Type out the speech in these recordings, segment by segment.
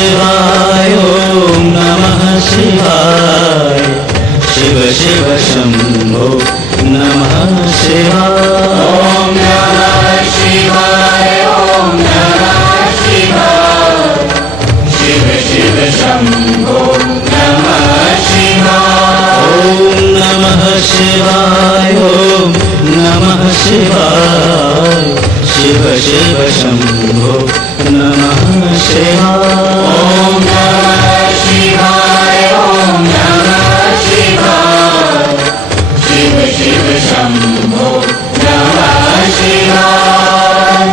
शिवाय ओम नमः शिवाय शिव शिव शंभो नमः शिवाय ओम नमः शिवाय ओम नमः शिवाय शिव शिव शंभो नमः शिवाय ओम नमः शिवाय ओम नमः शिवाय शिव शिव शंभो नमः शिवाय ओम नमः शिवाय ओम नमः शिवाय शिव शिव शंभो नमः शिवाय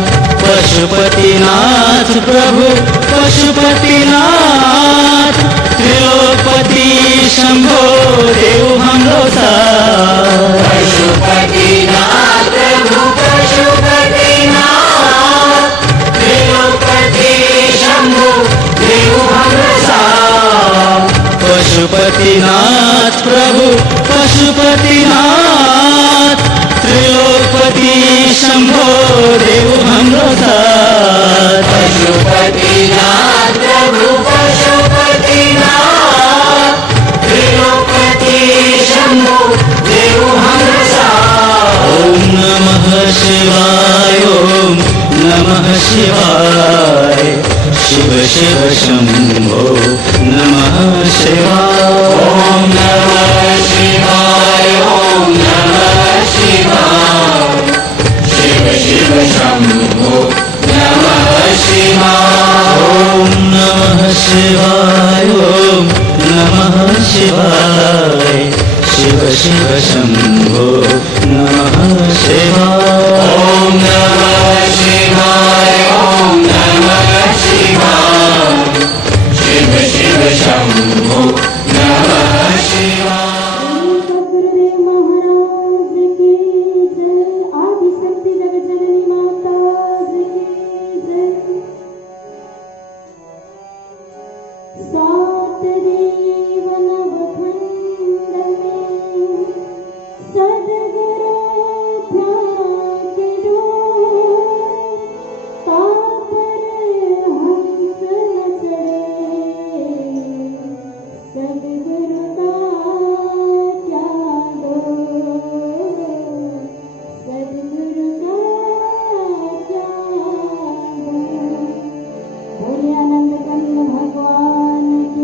पशुपतिनाथ प्रभु पशुपतिनाथ त्रिलोकपति शंभो देव हमरो साथ पशुपतिनाथ प्रभु पशुपतिनाथ त्रिलोकपति शंभो देव हमरो साथ पशुपतिनाथ प्रभु पशुपतिनाथ त्रिलोकपति शंभो देव हमरो साथ पशुपतिनाथ प्रभु पशुपतिनाथ त्रिलोकपति शंभो देव हमरो साथ ओम नमः शिवाय ओम नमः शिवाय शिव शिव शंभो नमः शिवाय ओम नमः शिवाय ओम नमः शिवाय शिव शिव शंभो नमः शिवाय ओम नमः शिवाय ओम नमः शिवाय शिव शिव शंभो नमः शिवाय ओम नमः शिवाय ओम नमः शिवाय शिव शिव शंभो नमः शिवाय भगवान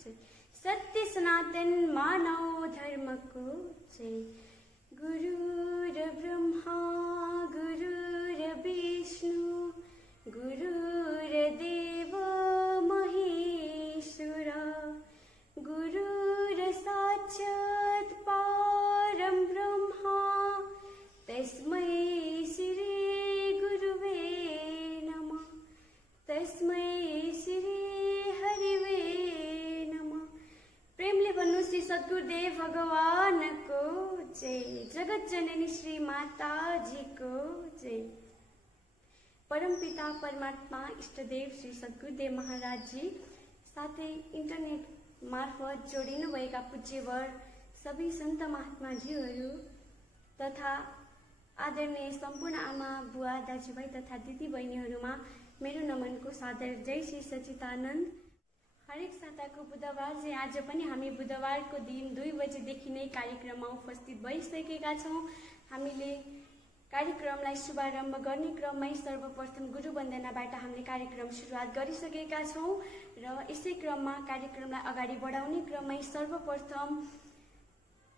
जय। सत्य सनातन मानव धर्म को जय। गुरुर ब्रह्मा गुरुर विष्णु गुरुर्देव महेश्वरा गुरुर साक्षात् परं ब्रह्मा तस्मै श्री गुरुवे नमः। तस्मै श्री हरिवे नमः। प्रेमले भन्नु श्री सद्गुरुदेव भगवानको जय। जगत जननी श्री माताजी को जय। परमपिता परमात्मा इष्टदेव श्री सद्गुरुदेव महाराज जी साथै इन्टरनेट मार्फत जोडिनु भएका पूज्यवर सबै सन्त महात्माजीहरू तथा आदरणीय सम्पूर्ण आमा बुवा दाजुभाइ तथा दिदी बहिनीहरूमा मेरो नमनको सादर जय श्री सच्चिदानन्द। हरेक साताको बुधबार चाहिँ आज पनि हामी बुधबारको दिन 2 बजेदेखि नै कार्यक्रममा उपस्थित भइसकेका छौँ। हामीले कार्यक्रमलाई शुभारम्भ गर्ने क्रममै सर्वप्रथम गुरु वन्दनाबाट हामीले कार्यक्रम सुरुवात गरिसकेका छौँ र यसै क्रममा कार्यक्रमलाई अगाडि बढाउने क्रममै सर्वप्रथम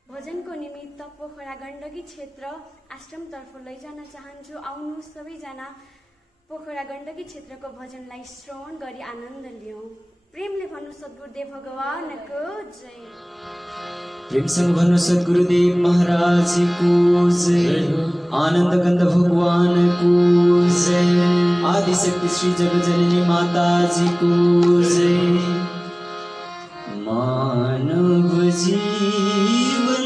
भजनको निमित्त पोखरा गण्डकी क्षेत्र आश्रमतर्फ लैजान चाहन्छु। आउनु सबैजना पोखरा गण्डकी क्षेत्रको भजनलाई श्रवण गरी आनन्द लियौँ। प्रेमले भन्नु सद्गुरुदेव भगवानको जय। प्रेमसँग भन्नु सद्गुरुदेव महाराज को जय। आनन्द कंद भगवान को जय। आदिशक्ति श्री जगजननी माता जी को जय। मानव जीवन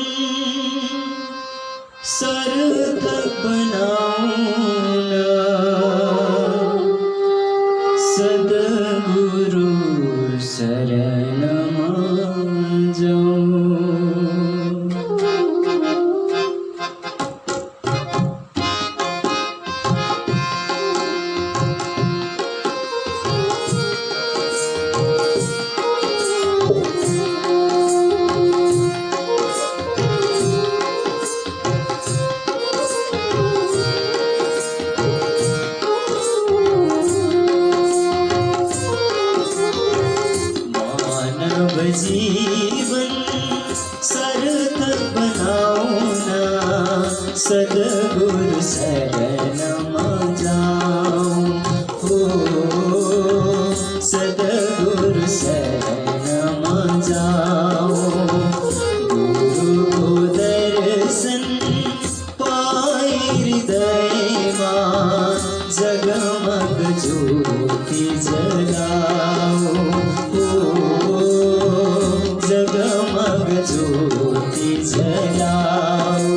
सार्थक बनाउन सद्गुरु शरणमा जाऊ। जीवन सार्थक बनाउना सद्गुरु शरणमा जाऊ। हो सद्गुरु शरणमा जाऊ। गुरुको दर्शन पाई हृदयमा जगमग ज्योति जलाऊ। जगमग ज्योति जलाओ।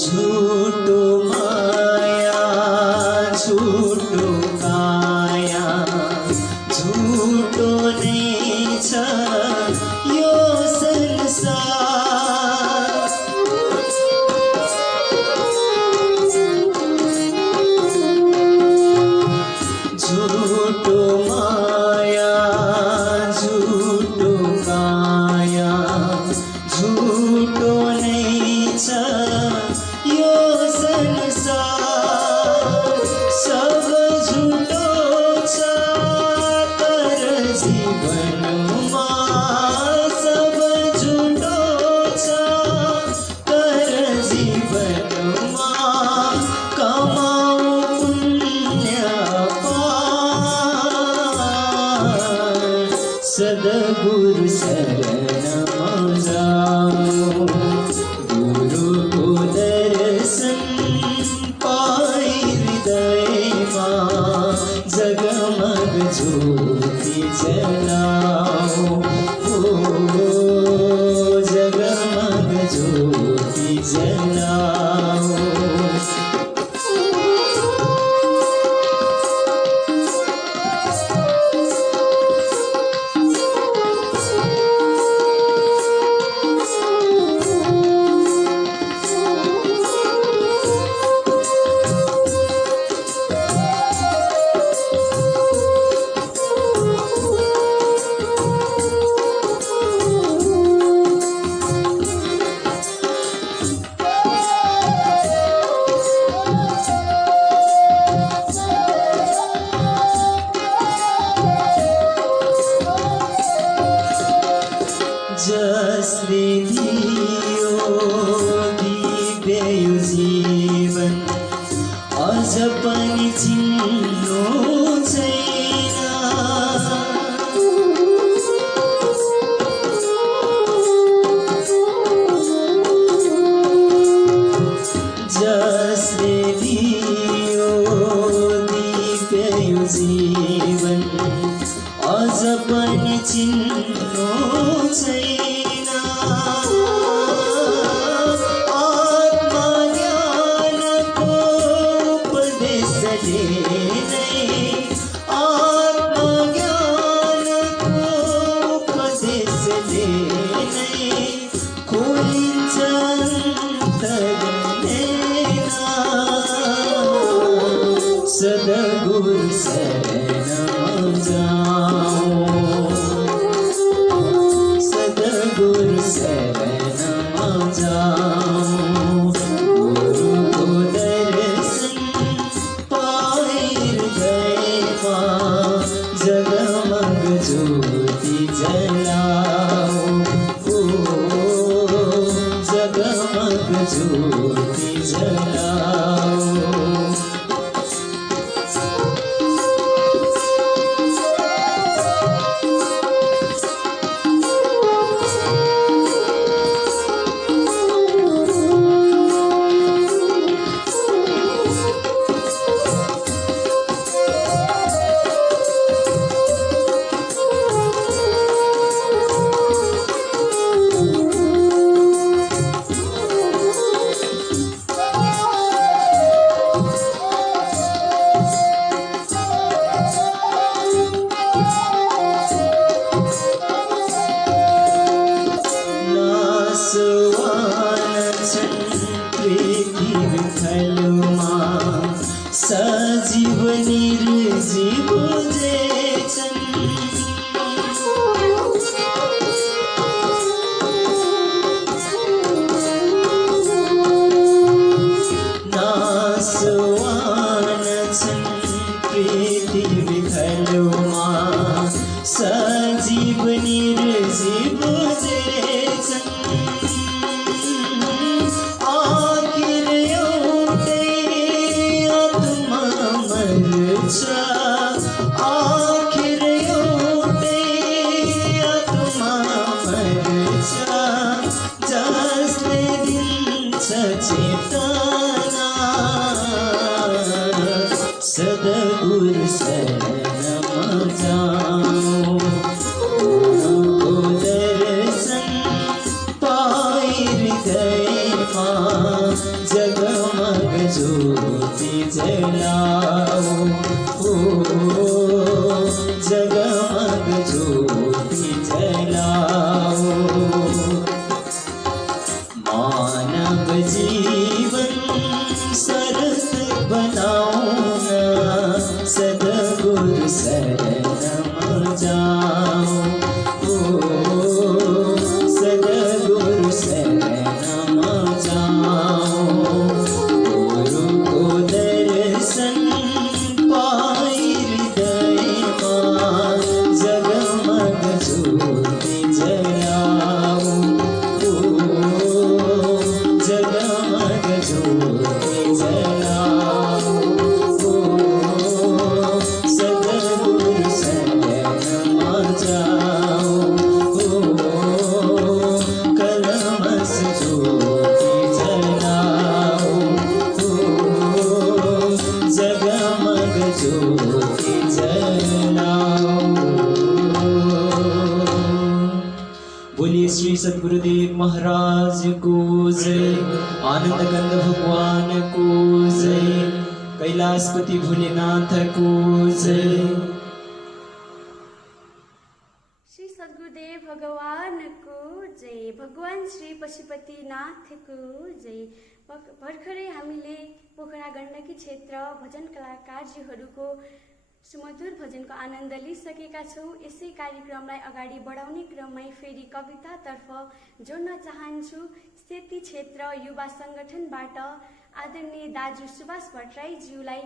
झूठो माया झूठो काया झूठो नहीं छ यो संसार। झूठो माया झूठो काया झूठो नहीं छ यो संसार। सब झूठो छ तर जीवनमा सब झूठो छ तर जीवनमा कमाऊ पुण्य पार सद्गुरु शरणमा जाऊ। गुरुको दर्शन पाई हृदयमा जगमग ज्योति जलाओ। जगमग ज्योति जलाओ। पनि चिन्नु छैन। जसले दियो दिव्य यो जीवन अझ पनि चिन्नु छैन। आत्मज्ञानको उपदेशले नै आत्मज्ञानको उपदेशले नै खोलिन्छ अन्तर्नेना। सद्गुरु शरणमा जाऊ, सद्गुरु शरणमा जाऊ। गुरुको दर्शन पाई हृदयमा जगमग ज्योति जलाऊ। जगमग ज्योति जलाऊ। सजीव निर्जीव जे छन्। नासवान छन् पृथ्वी खलुमा सजीव निर्जीव जे छन्। आखिर एउटै आत्मा मर्छ जसले दिन्छ चेतना। सद्गुरु शरणमा जाऊ, गुरुको दर्शन पाई हृदयमा जगमग ज्योति जलाऊ। जगमग ज्योति जलाओ। मानव जीवन सार्थक बनाउन सद्गुरु शरणमा जाऊ। सद्गुरु शरणमा जाऊ। गुरुको दर्शन पाई हृदयमा जगमग ज्योति जलाऊ। जगमग ज्योति जलाऊ। सद्गुरु शरणमा जाऊ। कलमस ज्योति जलाऊ। जगमग ज्योति जलाओ। बोलिए श्री सद्गुरुदेव महाराज को जय। आनंद कंद भगवान को जय। कैलाशपति भोलेनाथ को जय। श्री सद्गुरुदेव भगवान को जय। भगवान श्री पशुपतिनाथ को जय। भर्खरै हामीले पोखरा गण्डकी क्षेत्र भजन कलाकारजीहरूको सुमधुर भजनको आनन्द लिइसकेका छौँ। यसै कार्यक्रमलाई अगाडि बढाउने क्रममै फेरि कवितातर्फ जोड्न चाहन्छु। सेती क्षेत्र युवा सङ्गठनबाट आदरणीय दाजु सुभाष भट्टराईज्यूलाई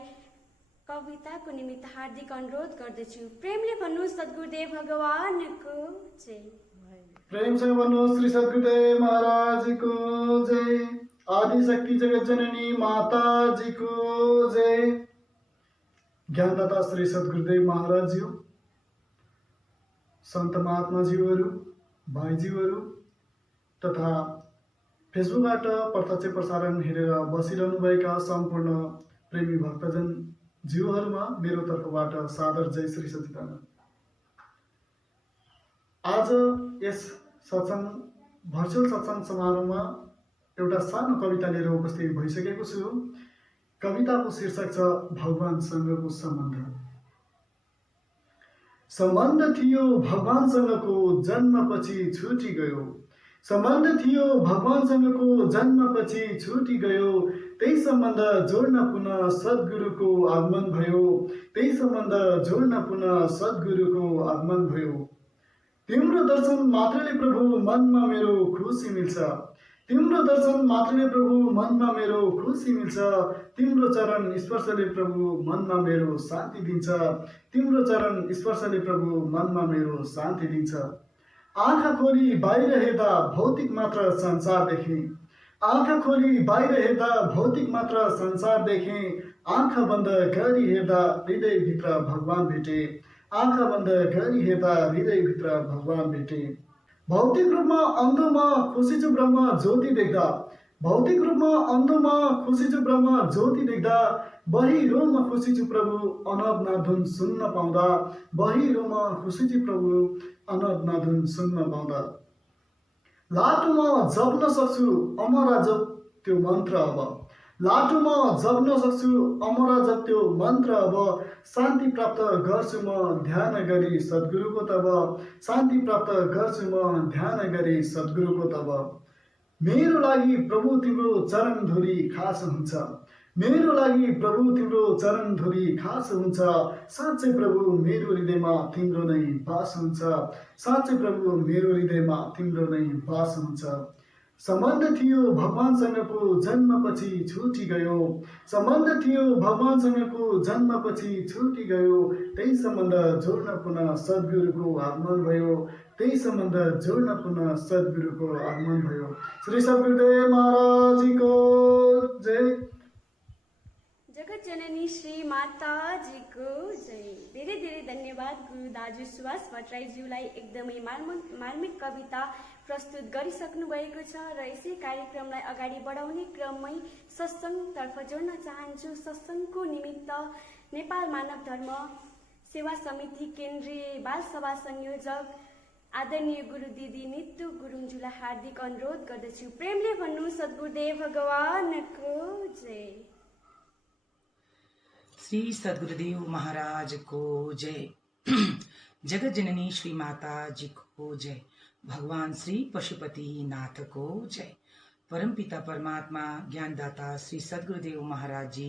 कविताको निमित्त हार्दिक अनुरोध गर्दछु। प्रेमले भन्नु सद्गुरुदेव भगवानको जय। प्रेमसँग भन्नु श्री सद्गुरुदेव महाराजको जय। आदिशक्ति जगत जननी माताजीको जय। ज्ञानदाता श्री सद्गुरुदेव महाराजज्यू, सन्त महात्माज्यूहरू, भाइज्यूहरू तथा फेसबुकबाट प्रत्यक्ष प्रसारण हेरेर बसिरहनुभएका सम्पूर्ण प्रेमी भक्तजन ज्यूहरूमा मेरो तर्फबाट सादर जय श्री सच्चिदानन्द। आज यस भर्चुअल सत्सङ्ग समारोहमा एउटा सानो कविता लिएर उपस्थित भइसकेको छु। कविताको शीर्षक छ भगवानसँगको सम्बन्ध। सम्बन्ध थियो भगवानसँगको जन्मपछि छुटी गयो, सम्बन्ध थियो भगवानसँगको जन्मपछि छुटी गयो, त्यही सम्बन्ध जोड्न पुनः सद्गुरुको आगमन भयो, त्यही सम्बन्ध जोड्न पुनः सद्गुरुको आगमन भयो। तिम्रो दर्शन मात्रले प्रभु मनमा मेरो खुसी मिल्छ, तिम्रो दर्शन मात्रले प्रभु मनमा मेरो खुसी मिल्छ, तिम्रो चरण स्पर्शले प्रभु मनमा मेरो शान्ति दिन्छ, तिम्रो चरण स्पर्शले प्रभु मनमा मेरो शान्ति दिन्छ। आँखा खोली बाहिर हेर्दा भौतिक मात्र संसार देखेँ, आँखा खोली बाहिर हेर्दा भौतिक मात्र संसार देखेँ, आँखा बन्द गरी हेर्दा हृदयभित्र भगवान भेटे, आँखा बन्द गरी हेर्दा हृदयभित्र भगवान भेटे। भौतिक रूपमा अन्धोमा खुसी छु ब्रह्म ज्योति देख्दा, भौतिक रूपमा अन्धोमा खुसी छु ब्रह्म ज्योति देख्दा, बहिरोमा खुसी छु प्रभु अनहद नाधुन सुन्न पाउँदा, बहिरोमा खुसी छु प्रभु अनहद नाधुन सुन्न पाउँदा। लाटोमा जप्न सक्छु अमरा जप त्यो मन्त्र अब, लाटोमा जप्न सक्छु अमरा जप त्यो मन्त्र अब, शान्ति प्राप्त गर्छु म ध्यान गरी सद्गुरुको तब, शान्ति प्राप्त गर्छु म ध्यान गरी सद्गुरुको तब। मेरो लागि प्रभु तिम्रो चरण धुरी खास हुन्छ, मेरो लागि प्रभु तिम्रो चरण धुरी खास हुन्छ, साँच्चै प्रभु मेरो हृदयमा तिम्रो नै वास हुन्छ, साँच्चै प्रभु मेरो हृदयमा तिम्रो नै वास हुन्छ। सम्बन्ध थियो भगवानसँगको जन्मपछि छुटी गयो, सम्बन्ध थियो भगवानसँगको जन्मपछि छुटी गयो, त्यही सम्बन्ध जोड्न पुनः सद्गुरुको आगमन भयो, त्यही सम्बन्ध जोड्न पुनः सद्गुरुको आगमन भयो। श्री सद्गुरुदेव महाराजको जय। जगत जननी श्री माताजीको जय। धेरै धेरै धन्यवाद गुरु दाजु सुभाष भट्टराईज्यूलाई एकदमै मार्मिक कविता प्रस्तुत गरिसक्नु भएको छ र यसै कार्यक्रमलाई अगाडि बढाउने क्रममै सत्सङ्गतर्फ जोड्न चाहन्छु। सत्सङ्गको निमित्त नेपाल मानव धर्म सेवा समिति केन्द्रीय बाल सभा संयोजक आदरणीय गुरु दिदी नितु गुरुङज्यूलाई हार्दिक अनुरोध गर्दछु। प्रेमले भन्नु सद्गुरुदेव भगवानको जय। श्री सद्गुरुदेव महाराज को जय। जगत जननी श्री माता जी को जय। भगवान श्री पशुपति नाथ को जय। परमपिता परमात्मा ज्ञानदाता श्री सद्गुरुदेव महाराज जी,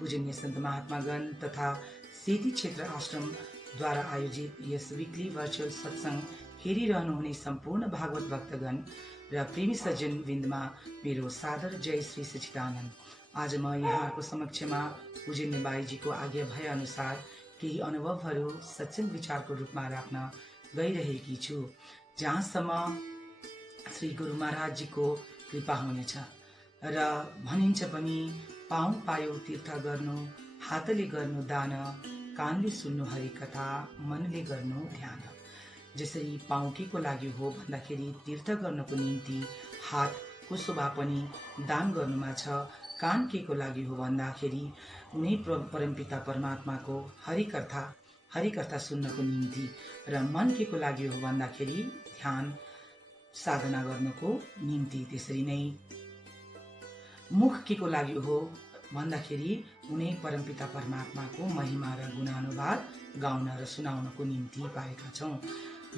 पूजनीय संत महात्मागण तथा सेती क्षेत्र आश्रम द्वारा आयोजित यस विकली भर्चुअल सत्संग हेरिरहनुहुने सम्पूर्ण भागवत भक्तगण र प्रेमी सज्जन वृन्दमा मेरो सादर जय श्री सच्चिदानन्द। आज म यहाँहरूको समक्षमा पूजनीय बाईजीको आज्ञा भए अनुसार केही अनुभवहरू सत्संग विचारको रूपमा राख्न गइरहेकी छु, जहाँसम्म श्री गुरु महाराजजीको कृपा हुनेछ। र भनिन्छ पनि पाउँ पायो तीर्थ गर्नु, हातले गर्नु दान, कानले सुन्नु हरि कथा, मनले गर्नु ध्यान। जसरी पाउँ केको लागि हो भन्दाखेरि तीर्थ गर्नको निम्ति हातको शोभा पनि दान गर्नुमा छ, कान केको लागि हो भन्दाखेरि उनी परमपिता परमात्माको हरिकथा सुन्नको निम्ति, र मन केको लागि हो भन्दाखेरि ध्यान साधना गर्नको निम्ति। त्यसरी नै मुख केको लागि हो भन्दाखेरि उनी परमपिता परमात्माको महिमा र गुणानुवाद गाउन र सुनाउनको निम्ति पाएका छौँ।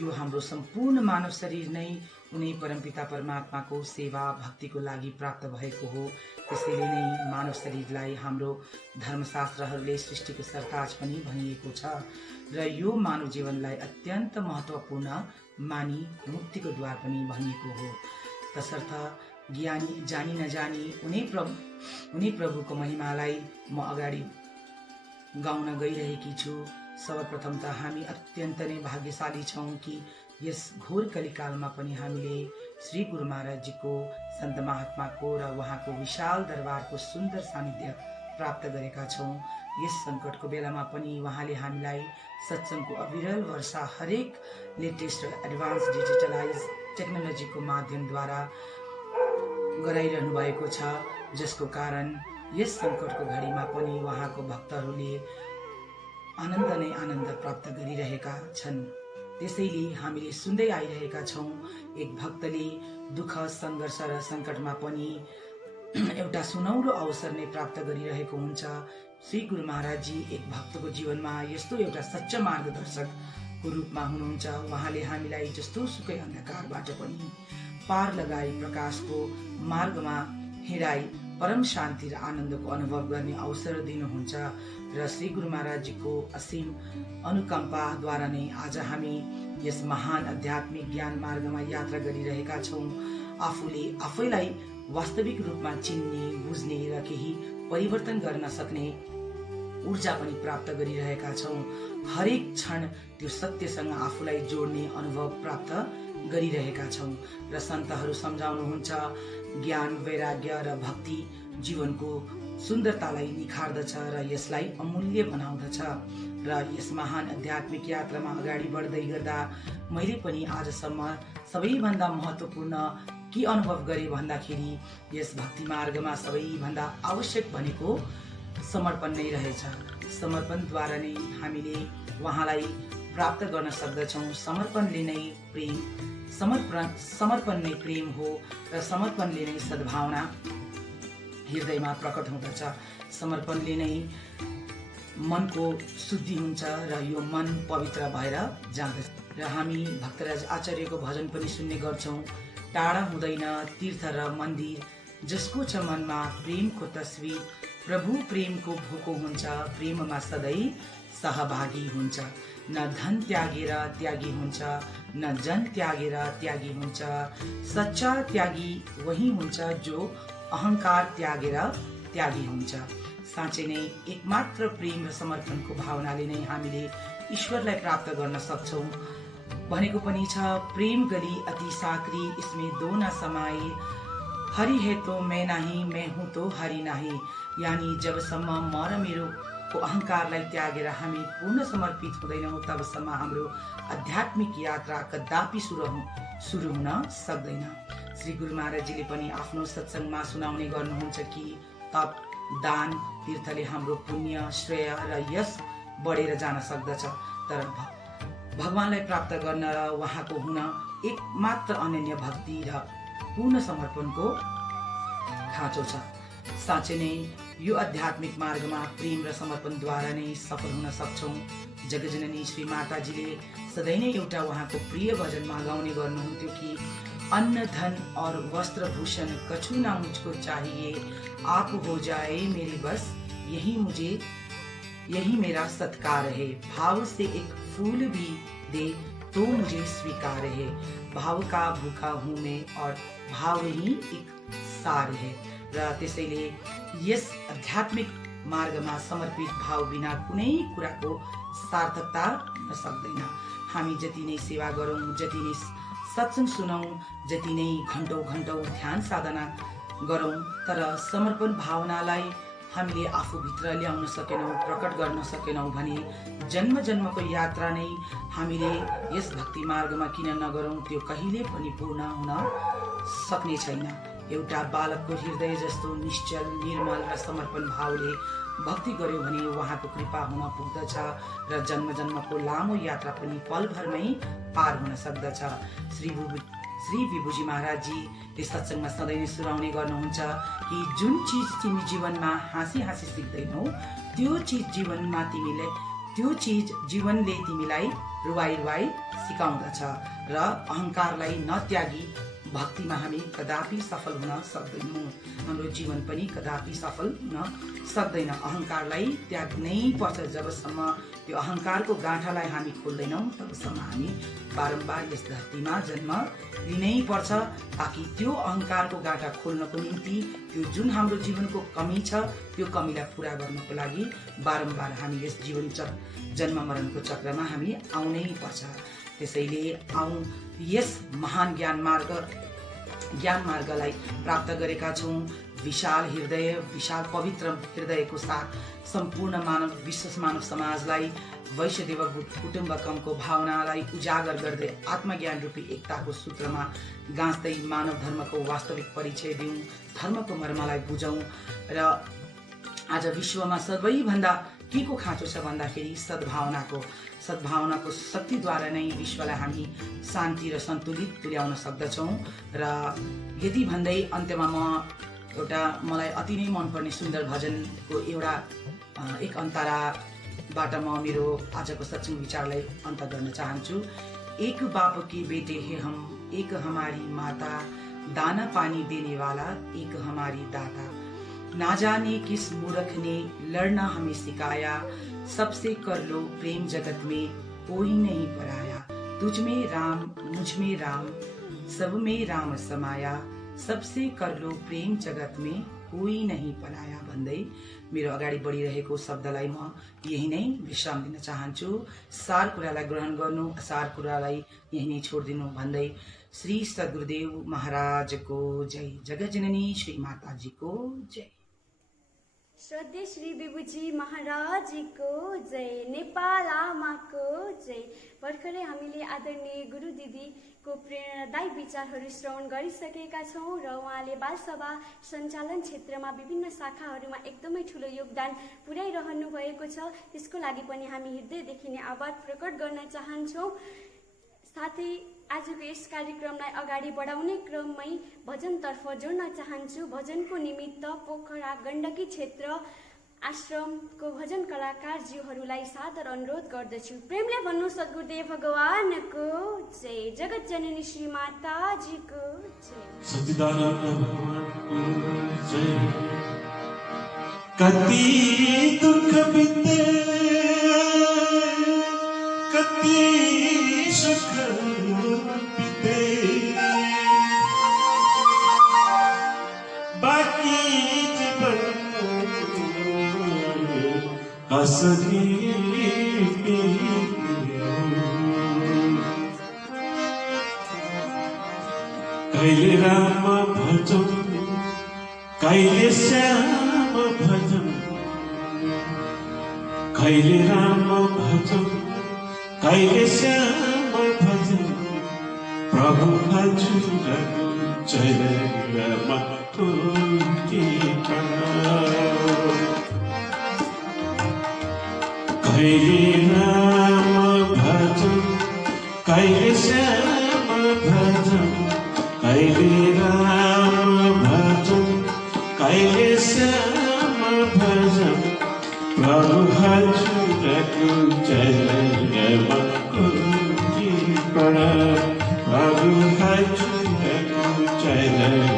यो हाम्रो सम्पूर्ण मानव शरीर नै उनी परमपिता परमात्माको सेवा भक्तिको लागि प्राप्त भएको हो। त्यसैले नै मानव शरीरलाई हाम्रो धर्मशास्त्रहरूले सृष्टिको सरताज पनि भनिएको छ र यो मानव जीवनलाई अत्यन्त महत्त्वपूर्ण मानी मुक्तिको द्वार पनि भनिएको हो। तसर्थ ज्ञानी जानी नजानी उनी प्रभुको महिमालाई म अगाडि गाउन गइरहेकी छु। सर्वप्रथम त हामी अत्यन्त नै भाग्यशाली छौँ कि यस घोर कलिकालमा पनि हामीले श्री गुरु महाराजजीको, सन्त महात्माको र उहाँको विशाल दरबारको सुन्दर सानिध्य प्राप्त गरेका छौँ। यस सङ्कटको बेलामा पनि उहाँले हामीलाई सत्सङ्गको अविरल वर्षा हरेक लेटेस्ट र एडभान्स डिजिटलाइज टेक्नोलोजीको माध्यमद्वारा गराइरहनु भएको छ, जसको कारण यस सङ्कटको घडीमा पनि उहाँको भक्तहरूले आनन्द नै आनन्द प्राप्त गरिरहेका छन्। त्यसैले हामीले सुन्दै आइरहेका छौँ, एक भक्तले दुःख सङ्घर्ष र सङ्कटमा पनि एउटा सुनौलो अवसर नै प्राप्त गरिरहेको हुन्छ। श्री गुरु महाराजजी एक भक्तको जीवनमा यस्तो एउटा सच्चा मार्गदर्शकको रूपमा हुनुहुन्छ। उहाँले हामीलाई जस्तो सुकै अन्धकारबाट पनि पार लगाई प्रकाशको मार्गमा हिँडाई परम शान्ति र आनन्दको अनुभव गर्ने अवसर दिनुहुन्छ। र श्री गुरु महाराजजीको असीम अनुकम्पाद्वारा नै आज हामी यस महान आध्यात्मिक ज्ञान मार्गमा यात्रा गरिरहेका छौँ। आफूले आफैलाई वास्तविक रूपमा चिन्ने, बुझ्ने र केही परिवर्तन गर्न सक्ने ऊर्जा पनि प्राप्त गरिरहेका छौँ। हरेक क्षण त्यो सत्यसँग आफूलाई जोड्ने अनुभव प्राप्त गरिरहेका छौँ। र सन्तहरू सम्झाउनुहुन्छ, ज्ञान, वैराग्य र भक्ति जीवनको सुन्दरतालाई निखार्दछ र यसलाई अमूल्य बनाउँदछ। र यस महान आध्यात्मिक यात्रामा अगाडि बढ्दै गर्दा मैले पनि आजसम्म सबैभन्दा महत्त्वपूर्ण के अनुभव गरेँ भन्दाखेरि यस भक्ति मार्गमा सबैभन्दा आवश्यक भनेको समर्पण नै रहेछ। समर्पणद्वारा नै हामीले उहाँलाई प्राप्त गर्न सक्दछौँ। समर्पणले नै प्रेम, समर्पण नै प्रेम हो र समर्पणले नै सद्भावना हृदयमा प्रकट हुँदछ। समर्पणले नै मनको शुद्धि हुन्छ र यो मन पवित्र भएर जाँदछ। र हामी भक्तराज आचार्यको भजन पनि सुन्ने गर्छौँ, टाढा हुँदैन तीर्थ र मन्दिर, जसको छ मनमा प्रेमको तस्विर, प्रभु प्रेमको भोको हुन्छ, प्रेममा सधैँ सहभागी हुन्छ। न धन त्यागेर त्यागी हुन्छ, न जन त्यागेर त्यागी हुन्छ, सच्चा त्यागी वही हुन्छ जो अहंकार त्यागेर त्यागी हुन्छ। साँच्चै नै एकमात्र प्रेम र समर्पणको भावनाले नै हामीले ईश्वरलाई प्राप्त गर्न सक्छौँ। भनेको पनि छ, प्रेम गली अति साक्री इसमें दो न समाए, हरि है तो मैं नहीं, मैं हूँ तो हरि नहीं। यानी जबसम्म म र मेरो को अहंकारलाई त्यागेर हामी पूर्ण समर्पित हुँदैनौँ तबसम्म हाम्रो आध्यात्मिक यात्रा कदापि सुरु हुन सक्दैन। श्री गुरु महाराजजीले पनि आफ्नो सत्सङ्गमा सुनाउने गर्नुहुन्छ कि तप, दान, तीर्थले हाम्रो पुण्य, श्रेय र यश बढेर जान सक्दछ, तर भगवानलाई प्राप्त गर्न र उहाँको हुन एकमात्र अनन्य भक्ति र पूर्ण समर्पणको खाँचो छ। साँच्चै नै यो आध्यात्मिक मार्गमा प्रेम र समर्पणद्वारा नै सफल हुन सक्छौँ। जगजननी श्री माताजीले सधैँ नै एउटा उहाँको प्रिय भजनमा गाउने गर्नुहुन्थ्यो कि अन्न धन और वस्त्र भूषण कछु ना मुझको चाहिए, आप हो जाए मेरी बस यही मेरा सत्कार है। भाव से एक फूल भी दे तो मुझे स्वीकार है, भाव का भूखा हूँ मैं और भाव ही एक सार है। र त्यसैले यस आध्यात्मिक मार्गमा समर्पित भाव बिना कुनै कुराको सार्थकता हुन सक्दैन। हामी जति नै सेवा गरौँ, जति नै सत्सङ्ग सुनौँ, जति नै घन्टौँ घन्टौँ ध्यान साधना गरौँ, तर समर्पण भावनालाई हामीले आफूभित्र ल्याउन सकेनौँ, प्रकट गर्न सकेनौँ भने जन्म जन्मको यात्रा नै हामीले यस भक्ति मार्गमा किन नगरौँ, त्यो कहिले पनि पूर्ण हुन सक्ने छैन। एउटा बालकको हृदय जस्तो निश्चल, निर्मल र समर्पण भावले भक्ति गर्यो भने उहाँको कृपा हुन पुग्दछ र जन्म जन्मको लामो यात्रा पनि पलभरमै पार हुन सक्दछ। श्री विभुजी महाराजजीले सत्सङ्गमा सधैँ नै सुनाउने गर्नुहुन्छ कि जुन चिज तिमी जीवनमा हाँसी हाँसी सिक्दैनौ, त्यो चिज जीवनले तिमीलाई रुवाई रुवाई सिकाउँदछ। र अहङ्कारलाई नत्यागी भक्तिमा हामी कदापि सफल हुन सक्दैनौँ। हाम्रो जीवन पनि कदापि सफल हुन सक्दैन। अहङ्कारलाई त्याग्नै पर्छ। जबसम्म त्यो अहङ्कारको गाँठालाई हामी खोल्दैनौँ तबसम्म हामी बारम्बार यस धरतीमा जन्म लिनै पर्छ, ताकि त्यो अहङ्कारको गाँठा खोल्नको निम्ति त्यो जुन हाम्रो जीवनको कमी छ त्यो कमीलाई पुरा गर्नको लागि बारम्बार हामी यस जीवन जन्म मरणको चक्रमा हामी आउनै पर्छ। त्यसैले यस महान ज्ञान मार्ग ज्ञान मार्गलाई प्राप्त गरेका छौँ। विशाल हृदय, विशाल पवित्र हृदयको साथ सम्पूर्ण विश्व मानव समाजलाई वैश्यदेव कुटुम्बकमको भावनालाई उजागर गर्दै आत्मज्ञान रूपी एकताको सूत्रमा गाँच्दै मानव धर्मको वास्तविक परिचय दिउँ, धर्मको मर्मलाई बुझौँ। र आज विश्वमा सबैभन्दा के को खाँचो छ भन्दाखेरि सद्भावनाको शक्तिद्वारा नै विश्वलाई हामी शान्ति र सन्तुलित तुल्याउन सक्दछौँ। र यति भन्दै अन्त्यमा मलाई अति नै मनपर्ने सुन्दर भजनको एक अन्तराबाट म मेरो आजको सत्सङ्ग विचारलाई अन्त गर्न चाहन्छु। एक बाप के बेटे है हम, एक हमारी माता, दाना पानी देने वाला एक हमारी दाता। ना जाने किस मूर्ख ने लड़ना हमें सिखाया, सबसे कर लो प्रेम जगत में कोई नहीं पराया। तुझ में राम मुझ में राम सब में राम समाया, सबसे कर लो प्रेम जगत में कोही नहीं पलाया भन्दै मेरो अगाडि बढिरहेको शब्दलाई म यही नै विश्राम दिन चाहन्छु। सार कुरालाई ग्रहण गर्नु, सार कुरालाई यही नै छोडिदिनु भन्दै श्री सद्गुरुदेव महाराजको जय, जगतजननी श्री माताजीको जय। श्रद्धेय श्री विभुजी महाराजीको जय, नेपाल आमाको जय। भर्खरै हामीले आदरणीय गुरु दिदीको प्रेरणादायी विचारहरू श्रवण गरिसकेका छौँ र उहाँले बालसभा सञ्चालन क्षेत्रमा विभिन्न शाखाहरूमा एकदमै ठुलो योगदान पुर्याइरहनु भएको छ। त्यसको लागि पनि हामी हृदयदेखि नै आभार प्रकट गर्न चाहन्छौँ। साथै आजको यस कार्यक्रमलाई अगाडि बढाउने क्रममै भजनतर्फ जोड्न चाहन्छु। भजनको निमित्त पोखरा गण्डकी क्षेत्र आश्रमको भजन कलाकारज्यूहरूलाई सादर अनुरोध गर्दछु। प्रेमले भन्नु सद्गुरुदेव भगवानको जय, जगत जननी श्री माताजीको जय। सच्चिदानन्द भगवानको जय। कति दुख बिते कति सुख बिते, बाकी जीवन असली कहिले राम भजौँ कहिले श्याम भजौँ, कहिले राम भजौँ कहिले श्याम भजौँ, प्रभु हजुरको चरणमा कहिले राम भजौँ कहिले श्याम भजौँ, कहिले राम भजौँ कहिले श्याम भजौँ, प्रभु हजुरको चरणमा प्रभु हजुरको चरणमा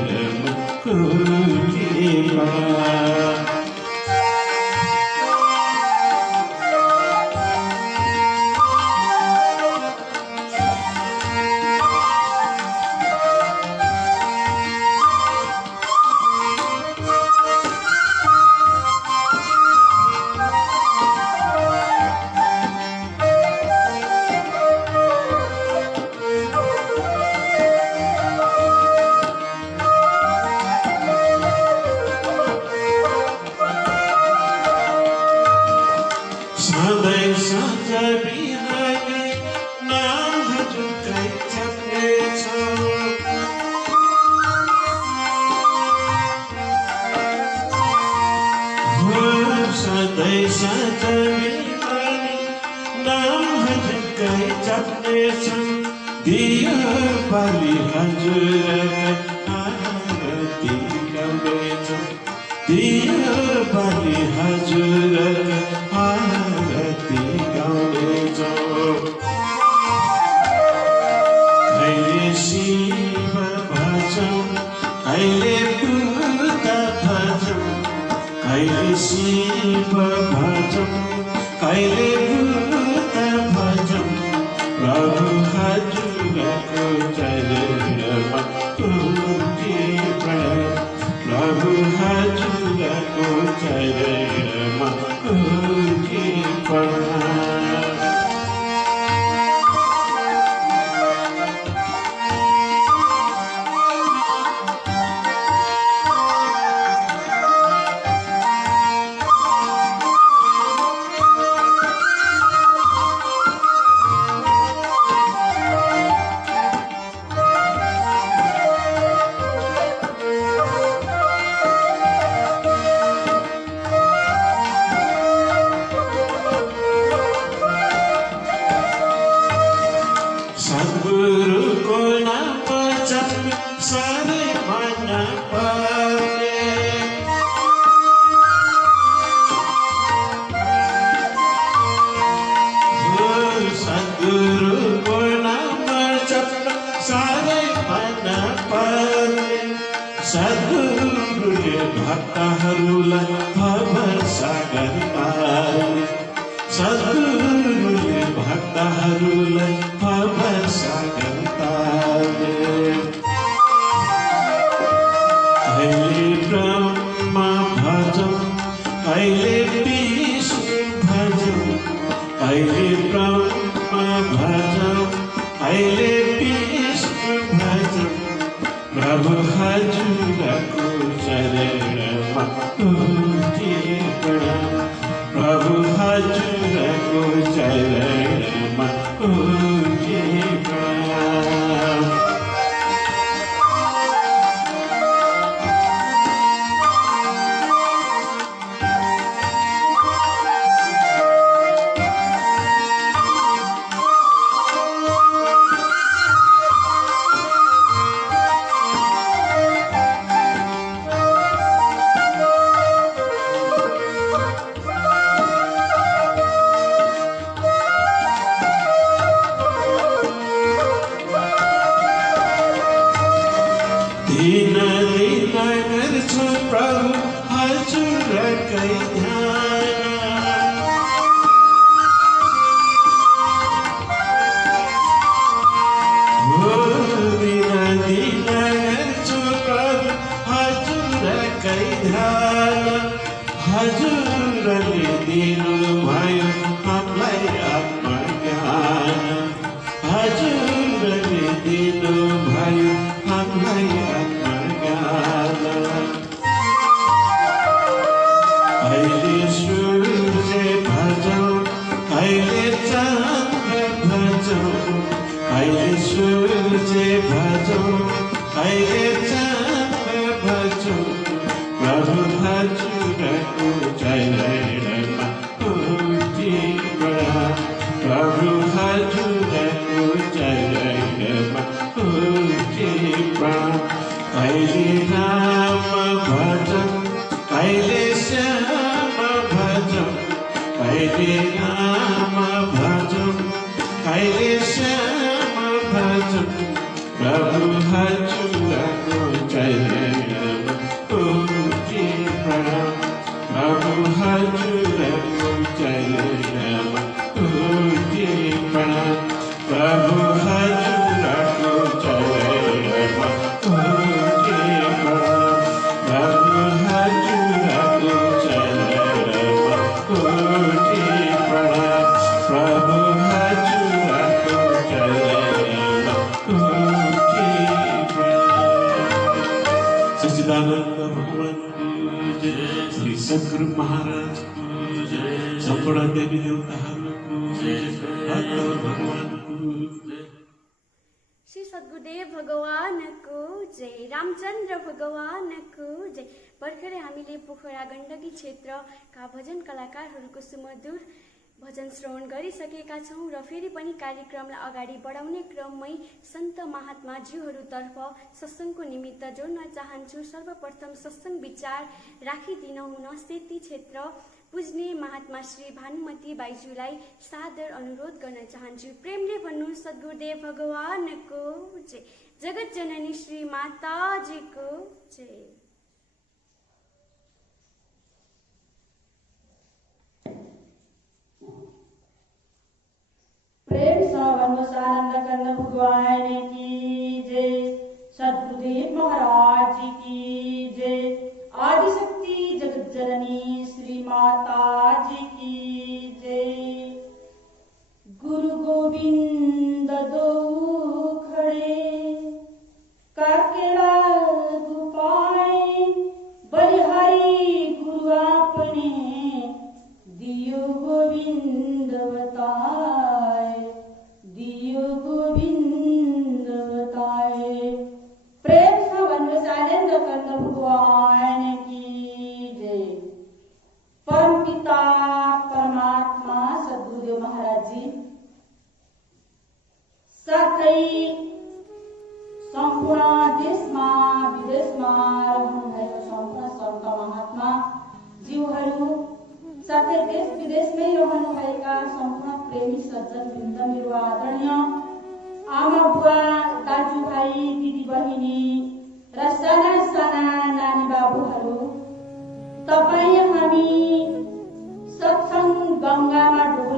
सद्गुरुले भक्तहरूलाई भवसागर तारे कहिले ब्रह्मा भजौँ कहिले विष्णु भजौँ कहिले ब्रह्मा भजौँ कहिले विष्णु भजौँ प्रभु हजुरको शरणमा उठे प्रणाम प्रभु हजुरको शरणमा उठे प्रणाम दिन दिन गर्छु प्रभु हजुरकै ध्यान हो दिन दिन गर्छु प्रभु हजुरकै ध्यान हजुरले दिनुभयो हामीलाई आत्मज्ञान हजुरले दिनुभयो हामीलाई आत्मज्ञान कहिले सूर्य भजौँ कहिले चन्द्र भजौँ कहिले सूर्य भजौँ कहिले चन्द्र भजौँ प्रभु हजुरको चरणमा उठे प्रणाम प्रभु हजुरको चरणमा उठे प्रणाम कहिले राम भजौँ कहिले श्याम भजौँ कहिले राम भजौँ कहिले श्याम भजौँ प्रभु हजुरको चरणमा उठे प्रणाम प्रभु हजुरको चरणमा उठे प्रणाम प्रभु हजुरको चरणमा उठे प्रणाम प्रभु हजुरको चरणमा उठे प्रणाम प्रभु हजुरको चरणमा उठे प्रणाम सच्चिदानन्द भगवानको जय श्री सद्गुरु महाराजको जय सम्पूर्ण देवी देवताहरूको जय भगवानको जय श्री सद्गुरुदेव भगवानको जय रामचन्द्र भगवानको जय भर्खरै हामीले पोखरा गण्डकी क्षेत्रका भजन कलाकारहरूको सुमधुर भजन श्रवण गरिसकेका छौँ र फेरि पनि कार्यक्रमलाई अगाडि बढाउने क्रममै सन्त महात्माज्यूहरूतर्फ सत्सङ्गको निमित्त जोड्न चाहन्छु। सर्वप्रथम सत्सङ्ग विचार राखिदिन हुन सेती क्षेत्र पुज्ने महात्मा श्री भानुमती बाइजूलाई सादर अनुरोध गर्न चाहन्छु। प्रेमले भन्नु सद्गुरुदेव भगवानको जय जगत जननी श्री माताजीको जय। प्रेम सावन्वस आनंद कंद भगवान की जय सद्गुरुदेव महाराज की जय आदिशक्ति जगत जननी श्री माता जी की जय। गुरु गोविंद दो खड़े काकेला गुपाए बलिहारी गुरु आपने दियो गोविंद बताए दियो गोविंद बताए। प्रेम सावन्वस आनंद कंद भगवान की जय। परम पिता परमात्मा सद्गुरुदेव महाराज जी साथै सम्पूर्ण देशमा विदेशमा रहनुभएको सम्पूर्ण सन्त महात्मा ज्यूहरू साथै देश विदेशमै रहनुभएका सम्पूर्ण प्रेमी सज्जन वृन्द, मेरो आदरणीय आमा बुवा दाजुभाइ दिदी बहिनी र साना साना नानी बाबुहरू, तपाईँ हामी सत्सङ्ग गङ्गामा डुब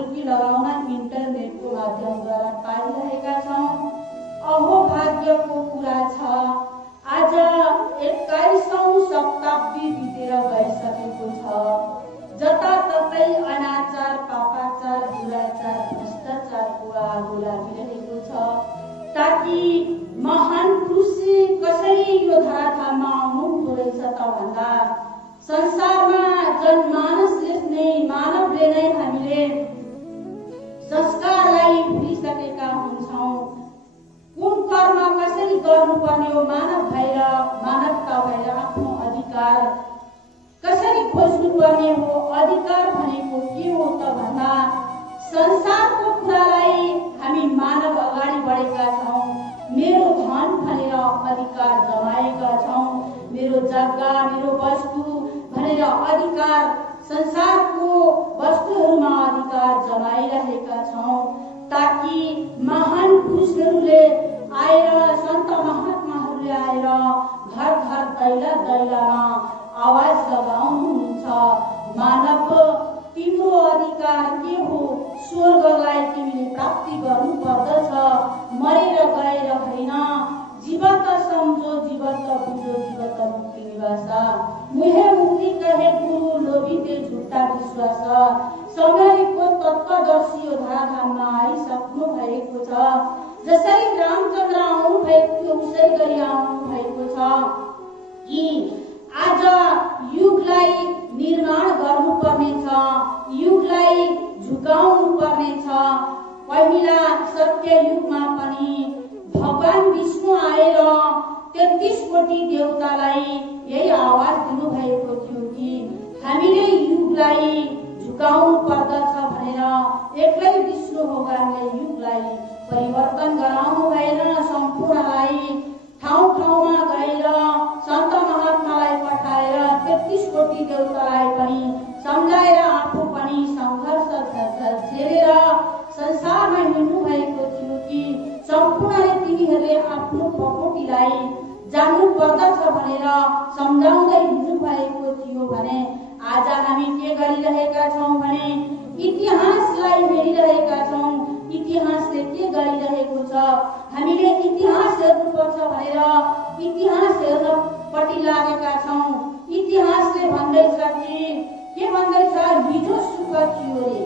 पर्ने हो मानव भएर, मानवता भएर आफ्नो अधिकार कसरी खोज्नु पर्ने हो। अधिकार भनेको के हो त भन्दा संसारको कुरालाई हामी मानव अगाडि बढेका छौँ। मेरो धन भनेर अधिकार जमाएका छौँ, मेरो जग्गा, मेरो वस्तु भनेर अधिकार, संसारको वस्तुहरूमा अधिकार जमाइरहेका छौँ, ताकि महान पुरुषहरूले आएर, सन्त महात्माहरूले आएर घर घर दैला दैलामा आवाज लगाउनुहुन्छ, मानव तिम्रो अधिकार के हो, स्वर्गलाई तिमीले प्राप्ति गर्नु पर्दछ, मरेर गएर होइन, जीवत सम्झो, जीवत बुझो, जीवत मुक्ति निवास, मुहे मुक्ति कहे गुरु, लोभिते झुट्टा विश्वास। समयको तत्त्वदर्शी यो धराधाममा आइसक्नु भएको छ। जसरी रामचन्द्र आउनु भएको थियो उसै गरी आउनु भएको छ कि आज युगलाई निर्माण गर्नुपर्नेछ, युगलाई झुकाउनु पर्नेछ। पहिला सत्य युगमा पनि भगवान विष्णु आएर 33 कोटी देवतालाई यही आवाज दिनुभएको थियो कि हामीले युगलाई झुकाउनु पर्दछ भनेर। एक्लै विष्णु भगवानले युगलाई परिवर्तन गराउनु भएन, सम्पूर्णलाई ठाउँ ठाउँमा गएर सन्त महात्मालाई पठाएर 33 कोटी देवतालाई पनि सम्झाएर आफू पनि सङ्घर्ष झेलेर संसारमा हिँड्नु भएको थियो कि सम्पूर्णले तिनीहरूले आफ्नो प्रकृतिलाई जान्नु पर्दछ भनेर सम्झाउँदै हिँड्नु भएको थियो भने आज हामी के गरिरहेका छौँ भने इतिहासलाई हेरिरहेका छौँ। इतिहासले के गरिरहेको छ, हामीले इतिहास हेर्नुपर्छ भनेर इतिहास हेर्नपट्टि लागेका छौँ। इतिहासले भन्दैछ कि के भन्दैछ, हिजो सुख थियो रे,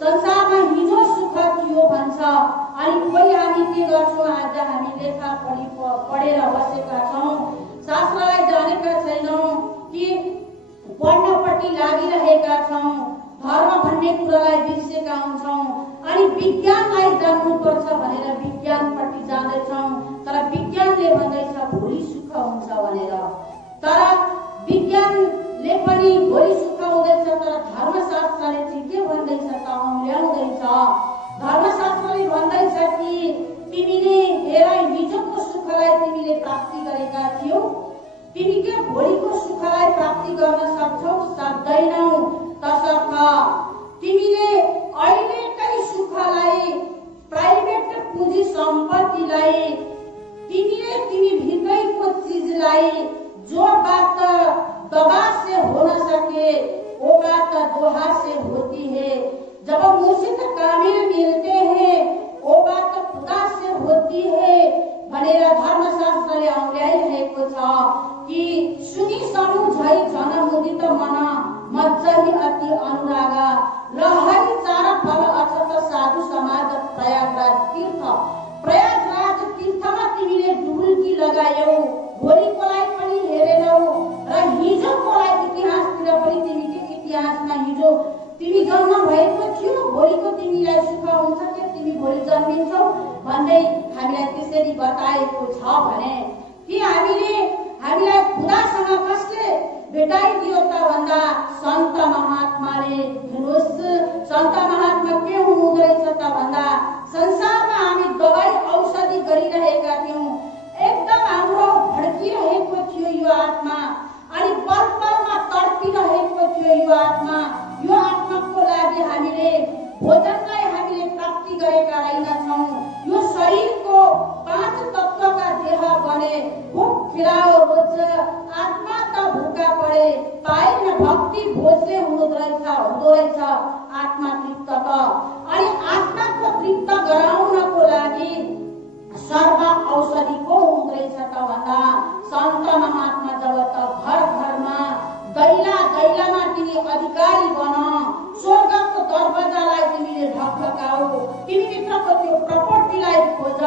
संसारमा हिजो सुख थियो भन्छ। अनि कोही हामी के गर्छौँ, आज हामी लेखा पढेर बसेका छौँ, शास्त्रलाई जानेका छैनौँ कि पढ्नपट्टि लागिरहेका छौँ, धर्म भन्ने कुरालाई बिर्सेका हुन्छौँ। अनि विज्ञानलाई जान्नुपर्छ भनेर विज्ञानपट्टि जाँदैछौँ, तर विज्ञानले भन्दैछ भोलि सुख हुन्छ भनेर। तर विज्ञानले पनि भोलि सुख हुँदैछ, तर धर्मशास्त्रले चाहिँ के भन्दैछ त औँल्याउँदैछ। धर्मशास्त्रले भन्दैछ कि तिमीले हेर हिजोको सुखलाई तिमीले प्राप्ति गरेका थियौ, तिमी के भोलिको सुखलाई प्राप्ति गर्न सक्छौ, सक्दैनौ। तसर्थ तिमीले अहिलेकै सुखलाई, प्राइभेट पुँजी सम्पत्तिलाई, तिमी भित्रैको चिजलाई जो बात दबा से हो न सके वो बात दोहा से होती है। जब मुर्शिद कामिल मिलते हैं वो बात खुदा से होती है भनेर धर्मशास्त्रले औँल्याइरहेको छ कि सुनि सम्झै झन मुदित मन मज्जरी अति अनुरागा रहरि चार फल अछत साधु समाज प्रयागराज तीर्थ। प्रयागराज तीर्थमा तिमीले डुबुल्की लगायौ, भोलिकोलाई पनि हेरेनौ र हिजोकोलाई इतिहासतिर पनि तिमीले इतिहासमा हिजो तिमी जन्म भएको थियो, भोलिको तिमीलाई सुख हुन्छ के तिमी भोलि जन्मिन्छौ भन्दै हामीलाई त्यसरी बताएको छ भने कि हामीलाई खुदासँग कसले भेटाइदियो त भन्दा सन्त महात्माले। हेर्नुहोस् सन्त महात्मा के हुनुहुँदो रहेछ त भन्दा संसारमा हामी दबाई औषधि गरिरहेका थियौँ, एकदम हाम्रो भड्किरहेको थियो यो आत्मा, अनि पल पलमा तडपिरहेको थियो यो आत्मा। यो आत्माको लागि हामीले भोजनलाई हामीले प्राप्ति गरेका रहेनछौँ। यो शरीरको 5 तत्त्वका देह बने, भोक खिलाओ रोज आत्मा त भूखा परे, पाएन भक्ति भोजले हुँदो रहेछ आत्मा तृप्त त। अनि आत्माको तृप्त गराउनको लागि सर्व औषधि को हुँदो रहेछ त भन्दा सन्त महात्मा। जब त घर घरमा दैला दैलामा तिमी अधिकारी बन, स्वर्गको दरवाजालाई तिमीले ढकढकाऊ, तिमी भित्रको त्यो प्रकृतिलाई खोज।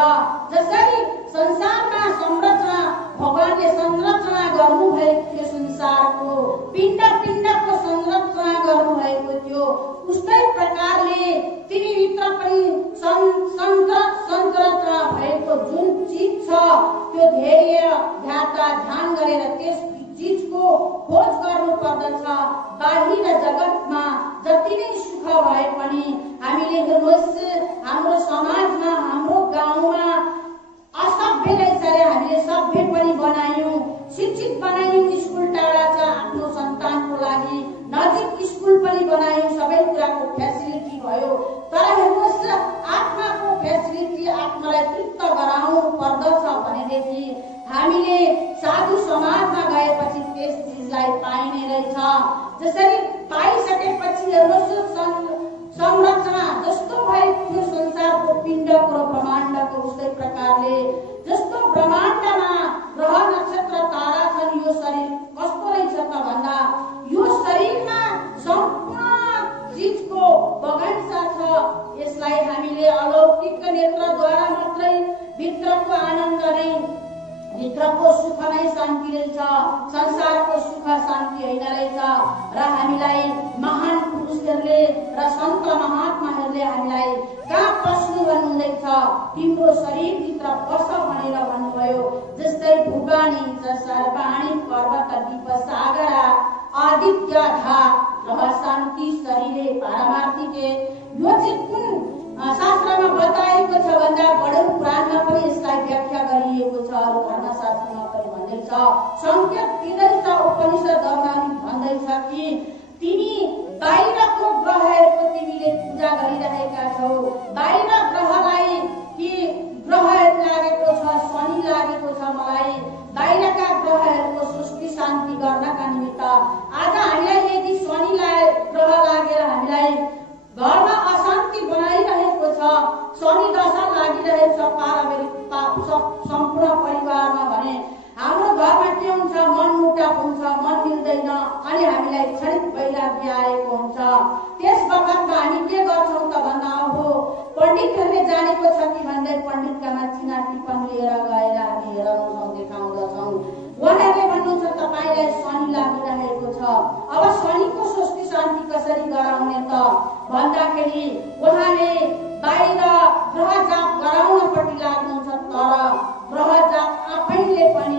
जसरी संसारमा संरचना भगवानले संरचना गर्नुभएको थियो, संसारको पिण्ड पिण्डको संरचना गर्नुभएको थियो, उस्तै प्रकारले तिमी भित्र पनि संरचना भएको जुन चिज छ त्यो धेरै भए पनि हामीले हेर्नुहोस् हाम्रो समाजमा हाम्रो गाउँमा असभ्यलाई सरे हामीले सभ्य पनि बनायौं, शिक्षित बनायौं। स्कुल टाढा छ आफ्नो सन्तानको लागि, नजिक स्कुल पनि बनायौं, सबै कुराको फेसिलिटी भयो। तर हेर्नुहोस् आत्माको फेसिलिटी आत्मालाई तृप्त गराउनु पर्दछ भनेदेखि हामीले साधु समाजमा गएपछि त्यस चिजलाई पाइने रहेछ। जसरी पाइसकेपछि हेर्नुहोस् संरचना जस्तो भएको थियो संसारको पिण्डको र ब्रह्माण्डको, उस्तै प्रकारले जस्तो ब्रह्माण्डमा ग्रह नक्षत्र तारा छन्, यो शरीर कस्तो रहेछ त भन्दा यो शरीरमा सम्पूर्ण चीजको बगैँचा छ। यसलाई हामीले अलौकिक नेत्रद्वारा मात्रै भित्रको आनन्द नै, भित्रको सुख नै शान्ति रहेछ, संसारको सुख शान्ति होइन रहेछ। र हामीलाई महान पुरुषहरूले र सन्त महात्माहरूले हामीलाई कहाँ पस्नु भन्नुहुँदैछ, तिम्रो शरीरभित्र पस भनेर भन्नुभयो। जस्तै भुगानी सर्वाणी पर्वत दीप सागरा आदित्य धा रह शान्ति शरीरे पारमार्थिके। यो चाहिँ कुन शास्त्रमा बताएको छ भन्दा बडो पुराणमा पनि यसलाई व्याख्या गरिएको छ, अरू धर्मशास्त्रमा पनि भन्दैछ। संकेत दिँदैछ उपनिषदमा भन्दैछ कि तिमी बाहिरको ग्रहहरूको तिमीले पूजा गरिरहेका छौ। बाहिर ग्रहलाई कि ग्रहहरू लागेको छ, शनि लागेको छ, मलाई बाहिरका ग्रहहरूको सृष्टि शान्ति गर्नका निमित्त आज हामीलाई यदि शनि ग्रह लागेर हामीलाई घरमा अशान्ति बनाइरहेको छ, शनि दशा लागिरहेको छ सम्पूर्ण परिवारमा भने हाम्रो घरमा के हुन्छ, मनमुटाव हुन्छ, मन मिल्दैन अनि हामीलाई क्षणिक वैराग्य आएको हुन्छ। त्यस बखतमा हामी के गर्छौं त भन्दा हो पण्डितहरूले जानेको छ कि भन्दै पण्डितकामा चिना टिप्पण लिएर गएर हामी हेराउँछौँ, देखाउँदछौँ। उहाँहरूले भन्नुहुन्छ तपाईलाई शनि लागिरहेको छ, अब शनिको सृष्टि शान्ति कसरी गराउने त भन्दाखेरि उहाँले बाहिर ग्रह जाप गराउनपट्टि लाग्नुहुन्छ। तर ग्रह जाप आफैले पनि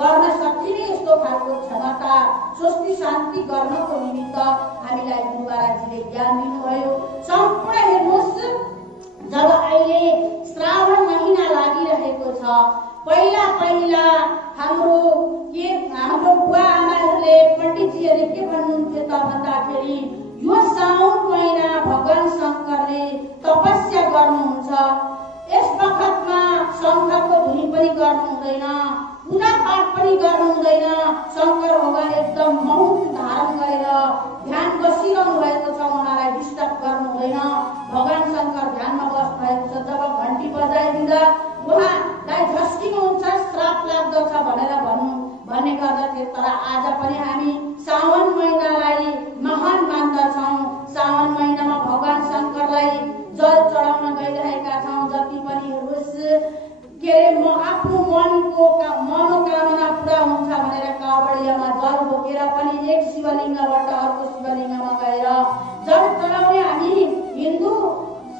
गर्न सकिने यस्तो खालको क्षमता सृष्टि शान्ति गर्नको निमित्त हामीलाई गुरु महाराजले ज्ञान दिनुभयो। सम्पूर्ण हेर्नुहोस् जब अहिले श्रावण महिना लागिरहेको छ, पहिला पहिला हाम्रो बुवा आमाहरूले पण्डितजीहरूले के भन्नुहुन्थ्यो त भन्दाखेरि यो साउन महिना भगवान शङ्करले तपस्या गर्नुहुन्छ, यस बखतमा शङ्खको धुनी पनि गर्नु हुँदैन, पूजा पाठ पनि गर्नु हुँदैन। शङ्कर भगवान एकदम मौन धारण गरेर ध्यान बसिरहनु भएको छ, उहाँलाई डिस्टर्ब गर्नु हुँदैन। भगवान शङ्कर ध्यानमा बस्नु भएको छ। जब घन्टी बजाइदिँदा उहाँलाई झस्किनुहुन्छ, श्राप लाग्दछ भनेर भन्ने गर्दथे। तर आज पनि हामी सावन महिनालाई महान मान्दछौँ। सावन महिनामा भगवान शङ्करलाई जल चढाउन गइरहेका छौँ। जति पनि के अरे आफ्नो मनको मनोकामना पुरा हुन्छ भनेर कावडियामा जल बोकेर पनि एक शिवलिङ्गबाट अर्को शिवलिङ्गमा गएर जल चढाउने हामी हिन्दू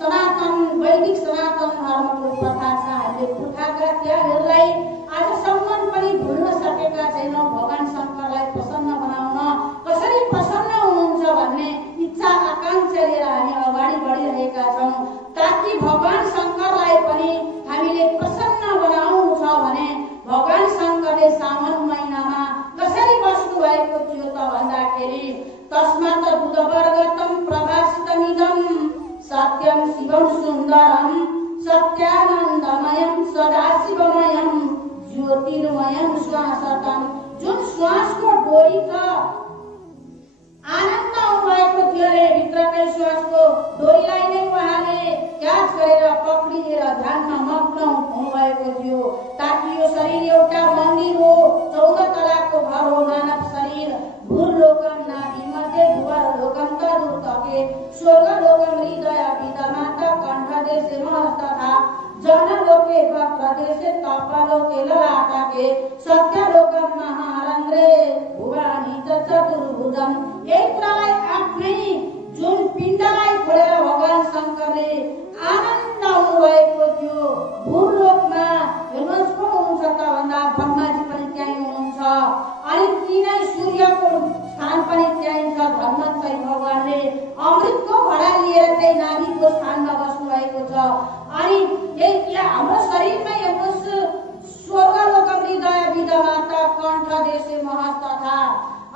सनातन वैदिक सनातन धर्मको प्रथा छ। हामीले पुर्खाका त्यागहरूलाई आजसम्म पनि भुल्न सकेका छैनौँ। भगवान शङ्करलाई प्रसन्न बनाउन कसरी प्रसन्न हुनुहुन्छ भन्ने इच्छा आकांक्षा लिएर हामी अगाडि बढिरहेका छौँ, ताकि भगवान शङ्करलाई पनि हामीले प्रसन्न बनाउनु छ भने भगवान शङ्करले सावन महिनामा कसरी बस्नु भएको थियो त भन्दाखेरि तस्मात् बुधवर्गतम प्रभासितमिदं सत्यं शिवं सुन्दरं सत्यानन्दमयं सदाशिवमयं ज्योतिर्मयं श्वासतम। जुन श्वासको डोरी छ आनन्द भएको थियो रे, भित्रकै श्वासको डोरीलाई नै उहाँले क्याच गरेर पक्रिएर ध्यानमा मग्न हुनुभएको थियो, ताकि यो शरीर एउटा मन्दिर हो, 14 तलाको घर हो। मानव शरीर भूलोकम नाभि मध्ये भुवर लोकम तदुर्तके स्वर्गलोकम हृदय पितामाता कण्ठदेशे महस्तथा जनलोके वक्रदेशे तपलोके ललाटके सत्यलोकम महारन्ध्रे भुवानी चतुर्भुजम। एक कुरालाई आफ्नै जुन पिण्डलाई खोलेर भगवान शङ्करले आनन्द हुनुभएको थियो। भूलोकमा हेर्नुहोस् को हुनुहुन्छ त भन्दा ब्रह्माजी पनि त्यहीँ हुनुहुन्छ, अनि तिनै सूर्यको स्थान पनि त्यहीँ छ। धर्मशय भगवानले अमृतको यो घडा लिएर चाहिँ नाभिको स्थानमा बस्नु भएको छ। अनि यही हाम्रो शरीरमै हेर्नुहोस्, स्वर्गलोक हृदय विधमाता कण्ठ देशे महस्तथा।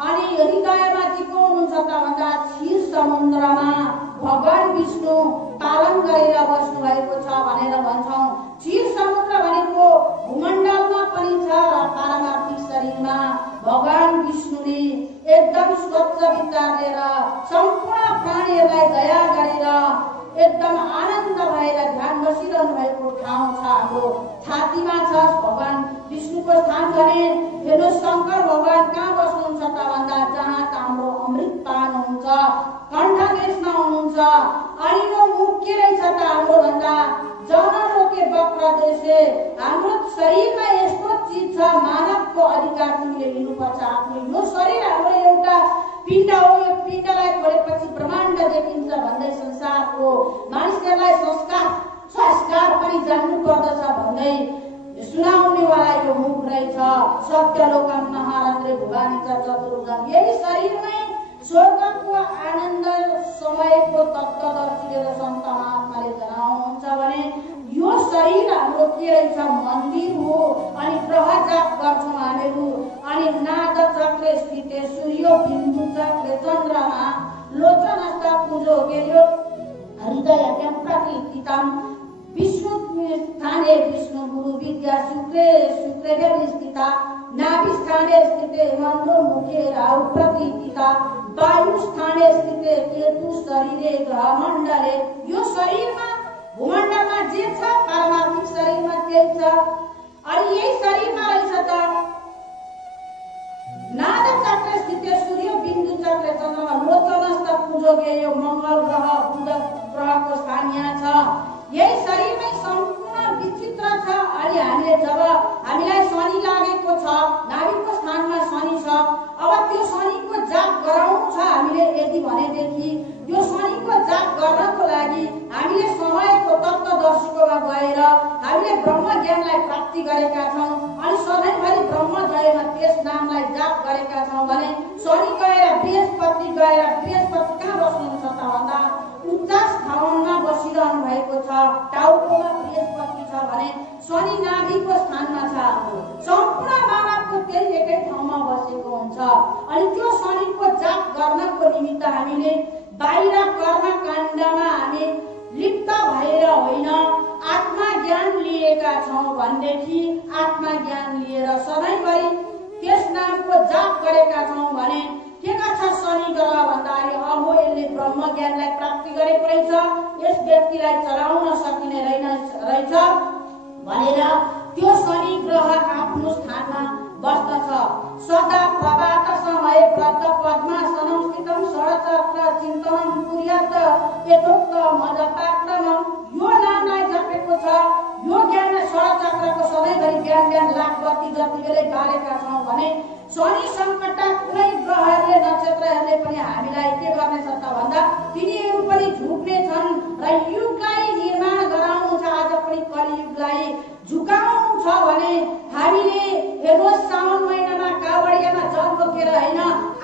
अनि हृदयमा चाहिँ को हुनुहुन्छ त भन्दा क्षीर समुद्रमा भगवान विष्णु पालन गरेर बस्नु भएको छ भनेर भन्छौँ। क्षीर समुद्र भनेको भूमण्डलमा पनि छ र पारमार्थिक शरीरमा भगवान विष्णुले एकदम स्वच्छ विचार लिएर सम्पूर्ण प्राणीहरूलाई दया गरेर एकदम आनन्द भएर ध्यान बसिरहनु भएको ठाउँ छ हाम्रो छातीमा छ भगवान विष्णुको स्थान। भने हेर्नुहोस्, शङ्कर भगवान कहाँ बस्नुहुन्छ त भन्दा जहाँ हाम्रो अमृत पान हुन्छ, कण्ठ देशमा हुनुहुन्छ। अनि यो मुख के रहेछ त हाम्रो भन्दा जनलोके वक्र देशे। हाम्रो शरीरमा यस्तो चिज छ, मानवको अधिकार तिमीले लिनुपर्छ आफ्नो। यो शरीर हाम्रो एउटा पिण्ड हो, यो पिण्डलाई छोडेपछि ब्रह्माण्ड देखिन्छ भन्दै संसारको मानिसहरूलाई संस्कार पनि जान्नु पर्दछ भन्दै सुनाउनेवाला यो मुख रहेछ। सत्यलोकम नहारन्द्रे भुवानी चतुर्भुजम। यही शरीरमै स्वर्गको आनन्द समयको तत्त्वदर्शी लिएर सन्त महात्माले जनाउनुहुन्छ भने यो शरीर हाम्रो के रहेछ, मन्दिर हो। अनि ग्रह जाप गर्छौँ हामीहरू। अनि नाद चक्र स्थित सूर्य बिन्दु चक्र चन्द्रमा लोचनस्थ पूजो गेल्यो हृदय प्रतिष्ठितम विष्णु स्थाने विष्णु गुरु विद्या शुक्रे स्थिता नाभि स्थाने स्थित हेमंतो मुखे राहु प्रतिष्ठिता वायु स्थाने स्थित केतु शरीरे ग्रह मण्डले। यो शरीरमा भूमण्डलमा जे छ पारमार्थिक शरीरमा त्यही छ। अनि यही शरीरमा रहेछ त नाद चक्र स्थित सूर्य बिन्दु चक्र चन्द्रमा लोचनस्थ पूजोगे यो मङ्गल ग्रह बुध ग्रहको स्थान यहाँ छ। यही शरीरमै सम्पूर्ण विचित्र छ। अनि हामीले जब हामीलाई शनि लागेको छ, नाभिको स्थानमा शनि छ, अब त्यो शनिको जाप गराउनु छ हामीले यदि भनेदेखि यो शनिको जाप गर्नको लागि हामीले समयको तत्त्वदर्शीकोमा गएर हामीले ब्रह्म ज्ञानलाई प्राप्ति गरेका छौँ। अनि सधैँभरि ब्रह्मजयमा त्यस नामलाई जाप गरेका छौँ भने शनि गएर बृहस्पति कहाँ बस्नुहुन्छ त भन्दा उच्च स्थानमा बसिरहनु भएको छ। टाउकोमा बृहस्पति छ भने शनि नाभिको स्थानमा छ। सम्पूर्ण मानवको त्यही एकै ठाउँमा बसेको हुन्छ। अनि त्यो शनिको जाप गर्नको निमित्त हामीले बाहिर कर्मकाण्डमा हामी लिप्त भएर होइन, आत्मा ज्ञान लिएका छौँ भनेदेखि आत्मा ज्ञान लिएर सधैँभरि त्यस नामको जाप गरेका छौँ भने के गर्छ शनि ग्रह भन्दाखेरि अहो यसले ब्रह्म ज्ञानलाई प्राप्ति गरेको रहेछ, यस व्यक्तिलाई चलाउन सकिने रहेछ भनेर त्यो शनि ग्रह आफ्नो स्थानमा बस्दछ। सदा प्रभात समय व्रत पद्मासनं स्थितं षडचक्र चिन्तनं कुर्यात् यथोक्त मजपाक्रमं। यो नामलाई जपेको छ, यो ज्ञान षडचक्रको सधैँभरि ज्ञान लाखवती जति बेलै बालेका छौँ भने शनि सङ्कट कुनै ग्रहहरूले नक्षत्रहरूले पनि हामीलाई के गर्नेछ त भन्दा तिनीहरू पनि झुक्ने छन् र युगलाई निर्माण गराउनु छ। आज पनि कलियुगलाई झुकाउनु छ भने हामीले हेर्नुहोस्, साउन महिनामा कावडियामा जल बोकेर होइन,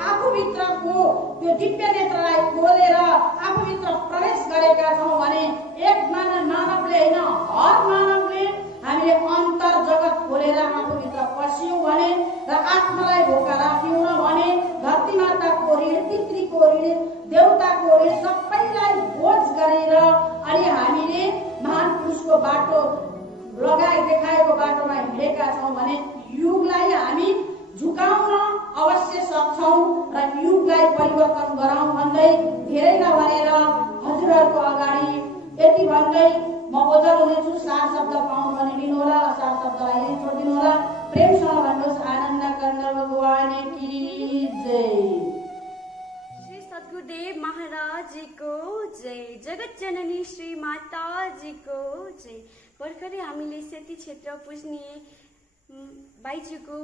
आफूभित्रको त्यो दिव्य नेत्रलाई खोलेर आफूभित्र प्रवेश गरेका छौँ भने एक मानवले होइन हर मानवले हामीले अन्तर जगत खोलेर आफूभित्र पस्यौँ भने र आत्मालाई भोका राख्यौँ भने धरती माताको ऋण, पितृको ऋण, देवताको ऋण सबैलाई बोझ गरेर अनि हामीले महान पुरुषको बाटो लगाई देखाएको बाटोमा हिँडेका छौँ भने युगलाई हामी झुकाउन अवश्य सक्छौँ र युगलाई परिवर्तन गराउँ भन्दै धेरै नभनेर हजुरहरूको अगाडि यति भन्दै म ओझल हुनेछु। सार शब्द पाउनु भने लिनुहोला, असार शब्दलाई यहीँ छोडिदिनु होला। प्रेमसँग भन्नुहोस् आनन्द कन्द भगवान की जय। श्री सद्गुरुदेव महाराज को जय। जगत जननी श्री माता जी को जय। भर्खरै हामीले सेती क्षेत्र पुज्ने बाइज्यूको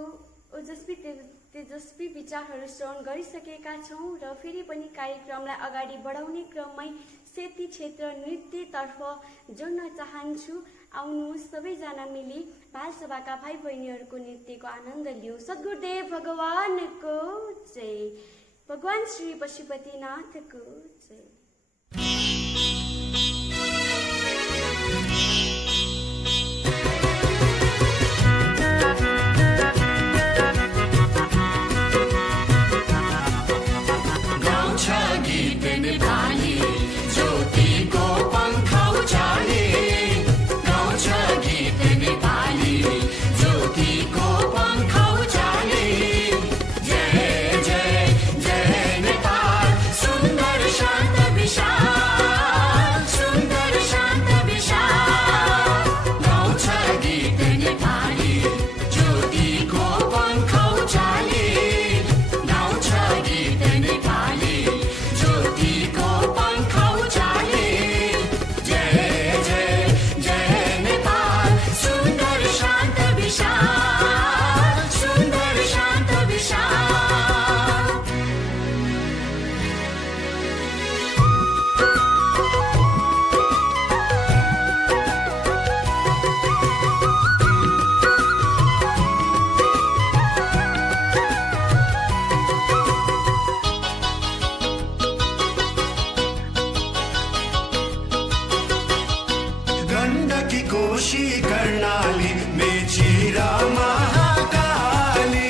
तेजस्वी विचारहरू श्रवण गरिसकेका छौँ र फेरि पनि कार्यक्रमलाई अगाडि बढाउने क्रममै सेती क्षेत्र नृत्यतर्फ जोड्न चाहन्छु। आउनुहोस् सबैजना मिली बालसभाका भाइ बहिनीहरूको नृत्यको आनन्द लिऊ। सद्गुरुदेव भगवानको जय। भगवान श्री पशुपतिनाथको जय। गण्डकी कोशी कर्णाली मेची र महाकाली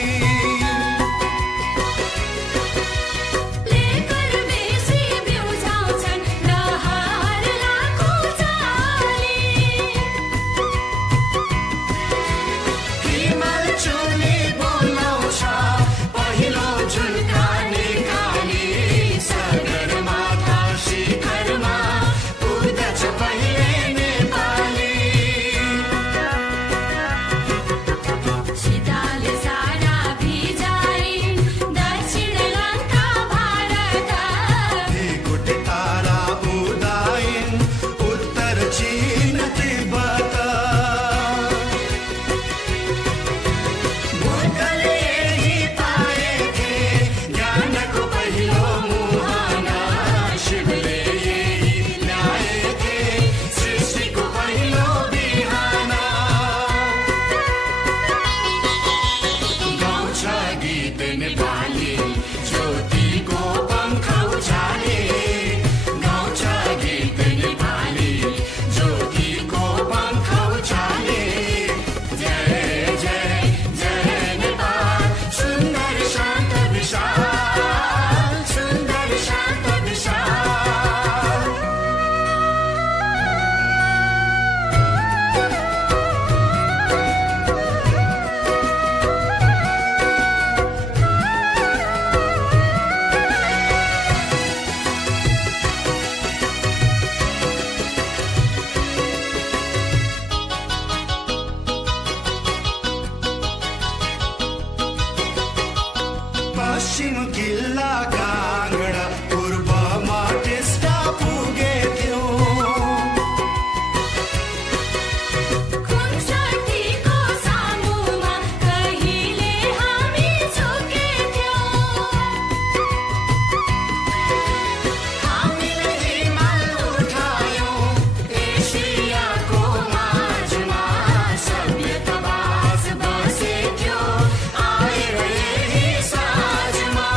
पश्चिम किल्ला काङ्गडा पूर्वमा टिस्टा पुगेथ्यौ खुम्साटीको सामुमा कहिले हामी झुकेथ्यौं हामीले हिमाल उठायौं एसियाको माझमा सभ्यतावास बसेथ्यो आएर यही साँझमा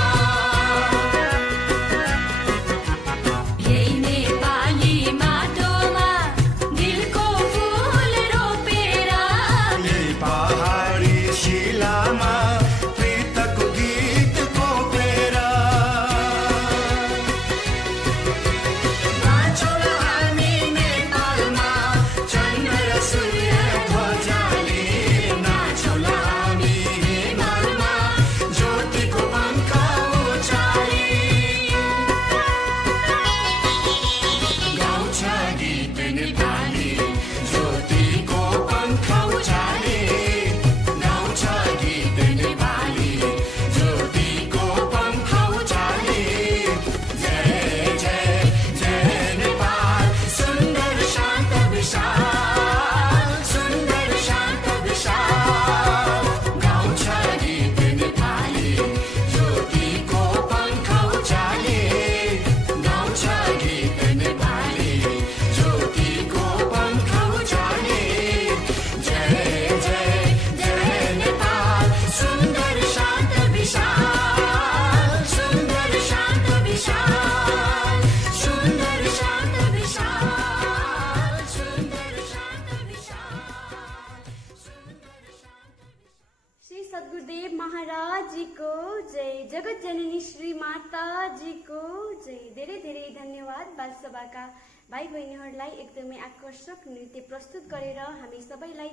यही नेपाली माटोमा दिलको फुल रोपेर यही पहाडी शिलामा प्रीतको गीत कोपेर नाचौँ हामी नेपालमा चन्द्र र सूर्य ध्वजाले नाचौँ हामी हिमालमा ज्योतिको पङ्ख उचाली गाउँछ गीत नेपाली ज्योतिको पङ्ख उचाले गाउँछ गीत नेपाली ज्योतिको पङ्ख उचाले जय जय जय नेपाल सुन्दर शान्त विशाल सुन्दर शान्त विशाल गाउँछ गीत नेपाली ज्योतिको पङ्ख उचाले गाउँछ गीत नेपाली ज्योतिको पङ्ख उचाले जय जय जय नेपाल सुन्दर शान्त विशाल सुन्दर शान्त विशाल सुन्दर शान्त विशाल सुन्दर शान्त विशाल श्री सद्गुरुदेव महाराज जी को जय। जगत जननी श्री माता जी को जय। धेरै धेरै धन्यवाद बालसभाका भाइ बहिनीहरूलाई एकदमै आकर्षक नृत्य प्रस्तुत गरेर हामी सबैलाई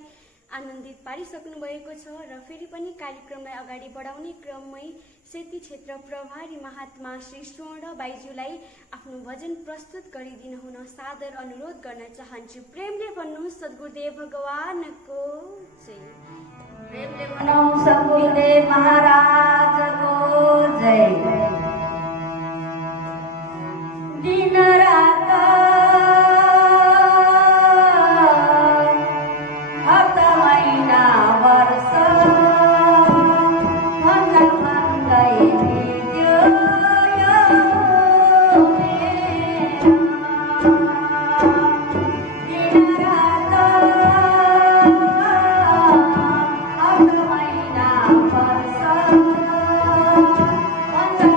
आनन्दित पारिसक्नु भएको छ र फेरि पनि कार्यक्रमलाई अगाडि बढाउने क्रममै सेती क्षेत्र प्रभारी महात्मा श्री स्वर्ण बाइज्यूलाई आफ्नो भजन प्रस्तुत गरिदिनु हुन सादर अनुरोध गर्न चाहन्छु। प्रेमले भन्नु सद्गुरुदेव भगवानको जय। प्रेमले भनौं सद्गुरुदेव महाराजको जय। दिन रात हप्ता महिना वर्ष भन्दा भन्दै बित्यो यो मेरा। दिन रात हप्ता महिना वर्ष भन्दा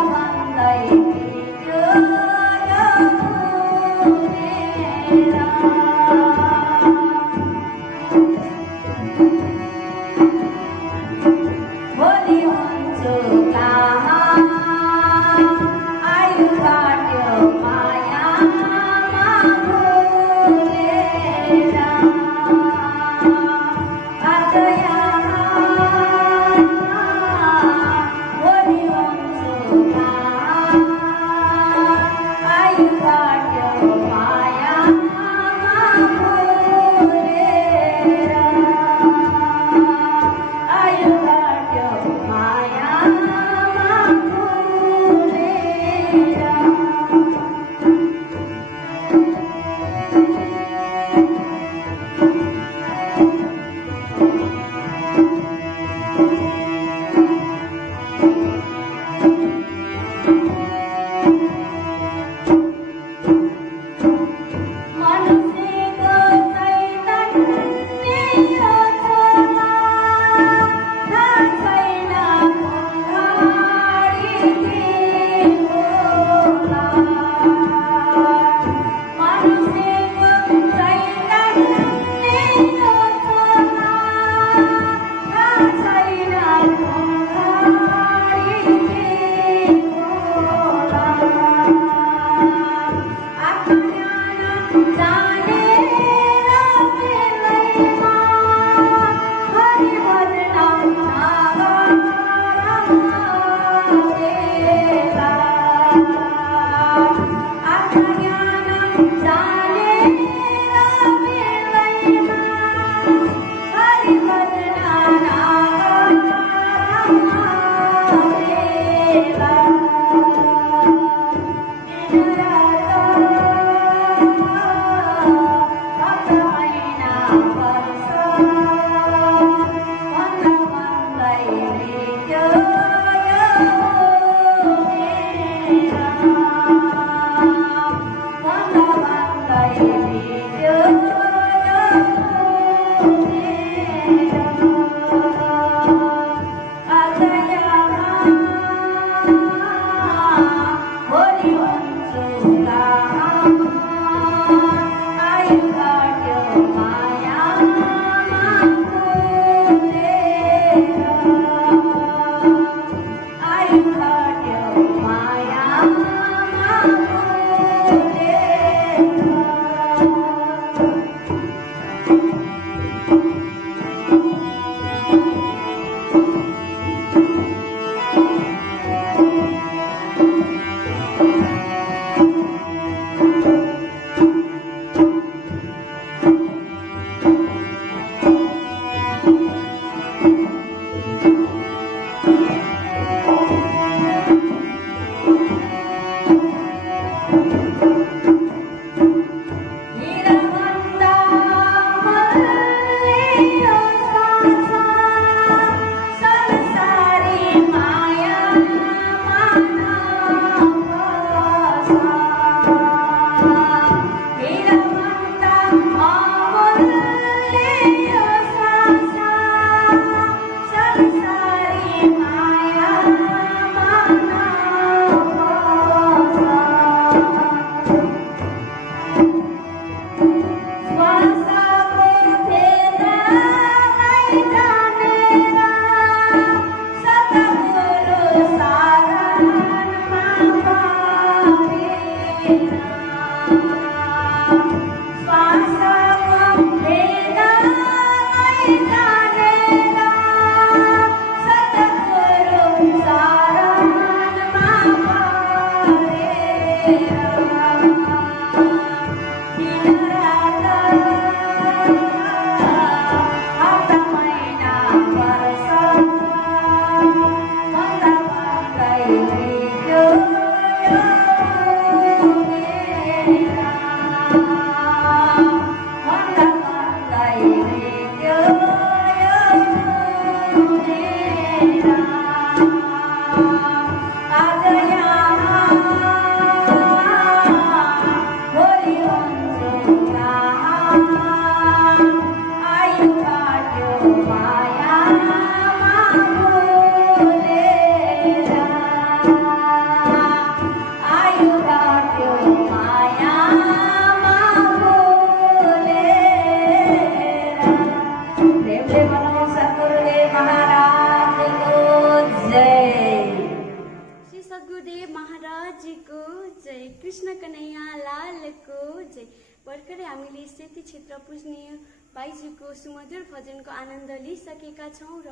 कृष्ण कन्हैया लालको जय। भर्खरै हामीले सेती क्षेत्र पूजनीय बाइजुको सुमधुर भजनको आनन्द लिइसकेका छौँ र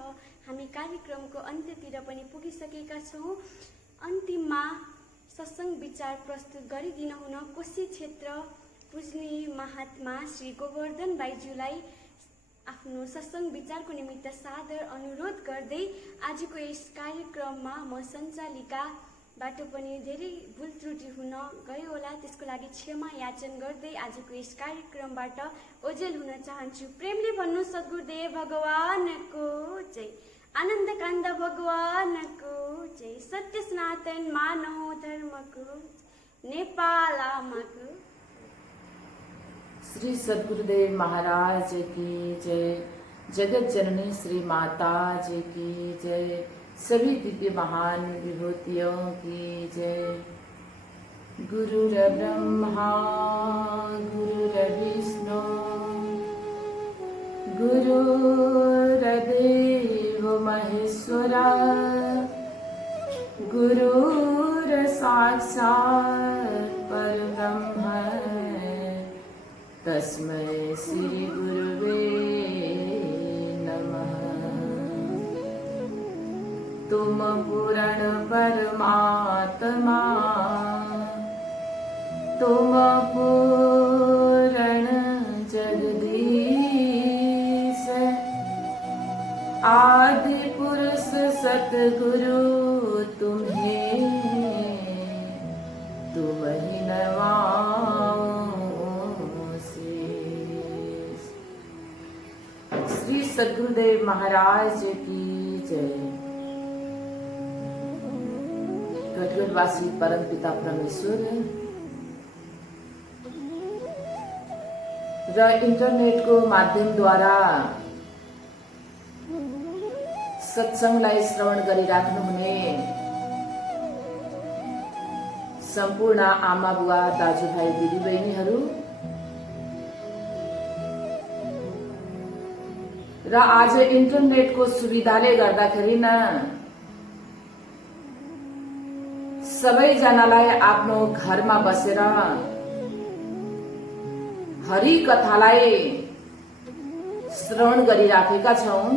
हामी कार्यक्रमको अन्त्यतिर पनि पुगिसकेका छौँ। अन्तिममा सत्सङ्ग विचार प्रस्तुत गरिदिन हुन कोशी क्षेत्र पूजनीय महात्मा श्री गोवर्धन बाइजुलाई आफ्नो सत्सङ्ग विचारको निमित्त सादर अनुरोध गर्दै आजको यस कार्यक्रममा म सञ्चालिकाबाट पनि धेरै भुल त्रुटि हुन गयो होला, त्यसको लागि क्षमा याचन गर्दै आजको यस कार्यक्रमबाट ओझेल हुन चाहन्छु। प्रेमले भन्नु सद्गुरुदेव भगवानको जय, आनन्द कान्द भगवानको जय, सत्य सनातन मानव धर्मको नेपाल आमाको। श्री सद्गुरुदेव महाराज की जय, जगत जननी श्री माता जी की जय, सभी दिव्य महान विभूतियों की जय। गुरुर ब्रह्मा गुरुर्विष्णु गुरुर्देव महेश्वरा गुरुर साक्षात् परब्रह्म तस्मै श्री गुरुवे नमः। तुम पूर्ण परमात्मा, तुम पूर्ण जगदीश, आदि पुरुष सतगुरु तुम्हें, तुम ही नवाओ शीश। श्री सद्गुरुदेव महाराज की जय। गढ़गढ़वासी परम पिता परमेश्वर र इंटरनेट को माध्यम द्वारा सत्संगलाई श्रवण गरिराख्नुहुने सम्पूर्ण आमा बुवा दाजुभाइ दिदीबहिनीहरू र आज इन्टरनेटको सुविधाले गर्दाखेरि न सबैजनालाई आफ्नो घरमा बसेर हरि कथालाई श्रवण गरिराखेका छौं।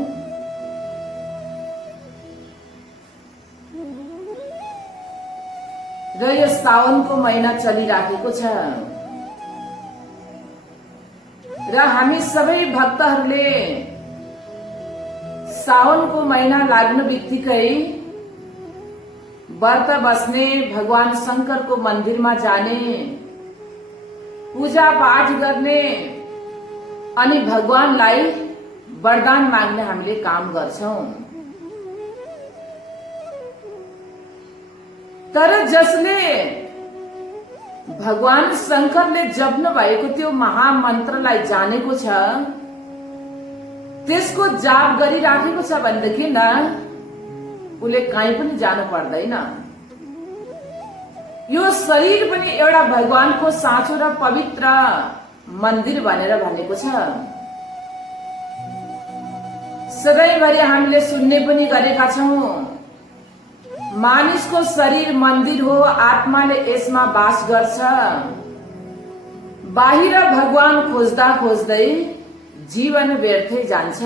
र यो साउनको महिना चलिराखेको छ र हामी सबै भक्तहरूले साउनको महिना लाग्नु बित्तिकै व्रत बस्ने, भगवान शंकरको मन्दिरमा जाने, पूजा पाठ गर्ने अनि भगवानलाई वरदान माग्ने हामीले काम गर्छौं। तर जसले भगवान शंकरले जप्नु भएको त्यो महामन्त्रलाई जानेको छ, त्यसको जाप गरिराखेको छ भनेदेखि न उले कहीँ पनि जानु पर्दैन। यो शरीर पनि एउटा भगवानको साँचो र पवित्र मन्दिर भनेर भनेको छ। सधैँभरि हामीले सुन्ने पनि गरेका छौं, मानिसको शरीर मन्दिर हो, आत्माले यसमा बास गर्छ। बाहिर भगवान खोज्दा खोज्दै जीवन व्यर्थै जान्छ।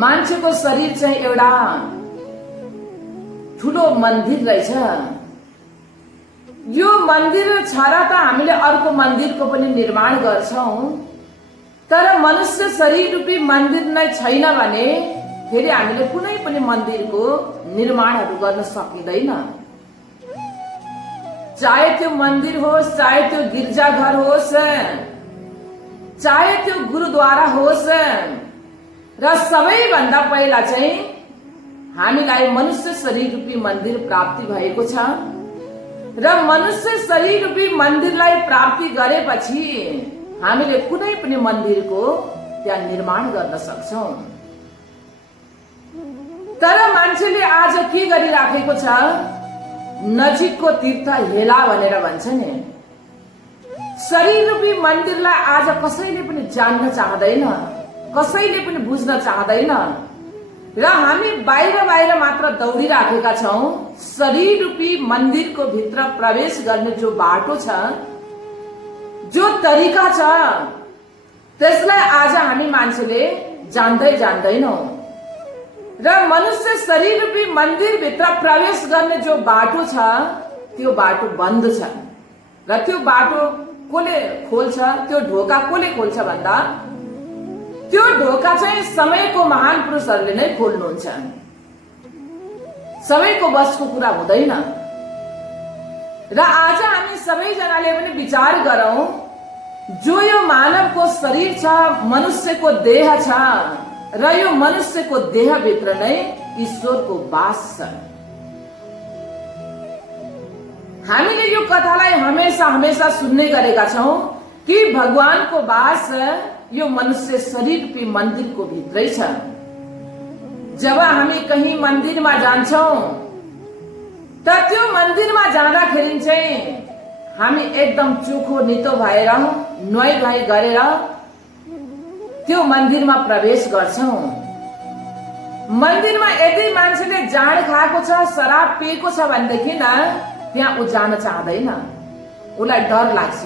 मान्छेको शरीर चाहिँ एउटा ठुलो मन्दिर रहेछ। यो मन्दिर छ र त हामीले अर्को मन्दिरको पनि निर्माण गर्छौं। तर मनुष्य शरीर रूपी मन्दिर नै छैन भने फेरि हामीले कुनै पनि मन्दिरको निर्माणहरू गर्न सकिँदैन। चाहे त्यो मन्दिर होस्, चाहे त्यो गिर्जाघर होस्, चाहे त्यो गुरुद्वारा होस्, र सबैभन्दा पहिला चाहिँ हामीलाई मनुष्य शरीर रूपी मन्दिर प्राप्ति भएको छ। र मनुष्य शरीर रूपी मन्दिरलाई प्राप्ति गरेपछि हामीले कुनै पनि मन्दिरको त्यहाँ निर्माण गर्न सक्छौं। तर मान्छेले आज के गरिराखेको छ, नजिकको तीर्थ हेला भनेर भन्छ नि। शरीर रूपी मन्दिरलाई आज कसैले पनि जान्न चाहदैन, कसैले पनि बुझ्न चाहदैन र हामी बाहिर बाहिर मात्र दौडिराखेका छौं। शरीर रूपी मन्दिरको भित्र प्रवेश गर्ने जो बाटो छ, जो तरिका छ, त्यसलाई आज हामी मान्छेले जान्दैनौं। र मनुष्य शरीर रूपी मन्दिर भित्र प्रवेश गर्ने जो बाटो छ, त्यो बाटो बन्द छ। र त्यो बाटो कोले खोल्छ, त्यो ढोका कोले खोल्छ भन्दा त्यो ढोका चाहिँ समयको महान पुरुषहरूले नै खोल्नुहुन्छ। सबैको बसको कुरा हुँदैन। र आज हामी सबैजनाले पनि विचार गरौं, जो यो मानवको शरीर छ, मनुष्यको देह छ, र यो मनुष्यको देहभित्र नै ईश्वरको वास छ। हामीले यो कथालाई हमेशा हमेशा सुन्ने गरेका छौं कि भगवानको वास यो मनुष्य शरीर रूपी मन्दिरको भित्रै छ। जब हामी कहीँ मन्दिरमा जान्छौं त त्यो मन्दिरमा जाँदाखेरि चाहिँ हामी एकदम चोखो नितो भएर नुहाई धुवाई गरेर त्यो मन्दिरमा प्रवेश गर्छौं। मन्दिरमा यदि मान्छेले जाँड खाएको छ, शराब पिएको छ भनेदेखि न त्यहाँ ऊ जान चाहदैन, उसलाई डर लाग्छ।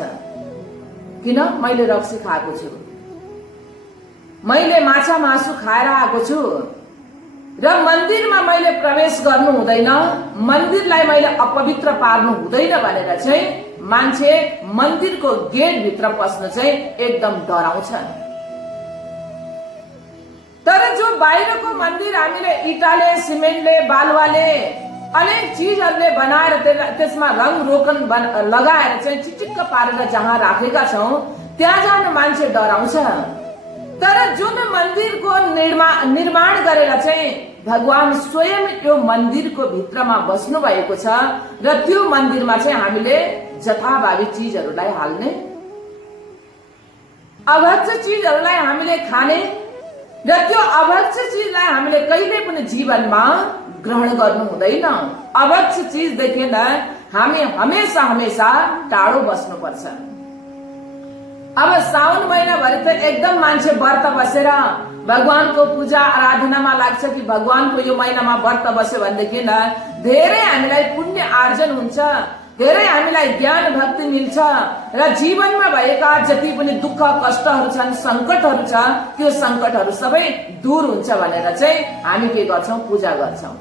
किन मैले रक्सी खाएको छु, मैले माछा मासु खाएर आएको छु र मन्दिरमा मैले प्रवेश गर्नु हुँदैन, मन्दिरलाई मैले अपवित्र पार्नु हुँदैन भनेर चाहिँ मान्छे मन्दिरको गेट भित्र पस्न चाहिँ एकदम डराउँछ। तर जो बाहिरको मन्दिर हामीले इटाले, सिमेन्टले, बालुवाले, अनेक चिजहरूले बनाएर त्यसमा रङ रोगन लगाएर चाहिँ चिटिक्क पारेर जहाँ राखेका छौँ त्यहाँ जान मान्छे डराउँछ। तर जुन मन्दिरको निर्माण गरेर चाहिँ भगवान स्वयं यो मन्दिरको भित्रमा बस्नु भएको छ र त्यो मन्दिरमा चाहिँ हामीले जथाभावी चिजहरूलाई हाल्ने, अभक्ष्य चिजहरूलाई हामीले खाने र त्यो अभक्ष्य चिजलाई हामीले कहिले पनि जीवनमा ग्रहण गर्नु हुँदैन। अभक्ष्य चिजदेखि हामी हमेसा हमेसा टाढो बस्नुपर्छ। अब साउन महिनाभरि त एकदम मान्छे व्रत बसेर भगवानको पूजा आराधनामा लाग्छ कि भगवानको यो महिनामा व्रत बस्यो भनेदेखि धेरै हामीलाई पुण्य आर्जन हुन्छ, धेरै हामीलाई ज्ञान भक्ति मिल्छ र जीवनमा भएका जति पनि दुःख कष्टहरू छन्, सङ्कटहरू छ, त्यो सङ्कटहरू सबै दूर हुन्छ भनेर चाहिँ हामी के गर्छौँ, पूजा गर्छौँ।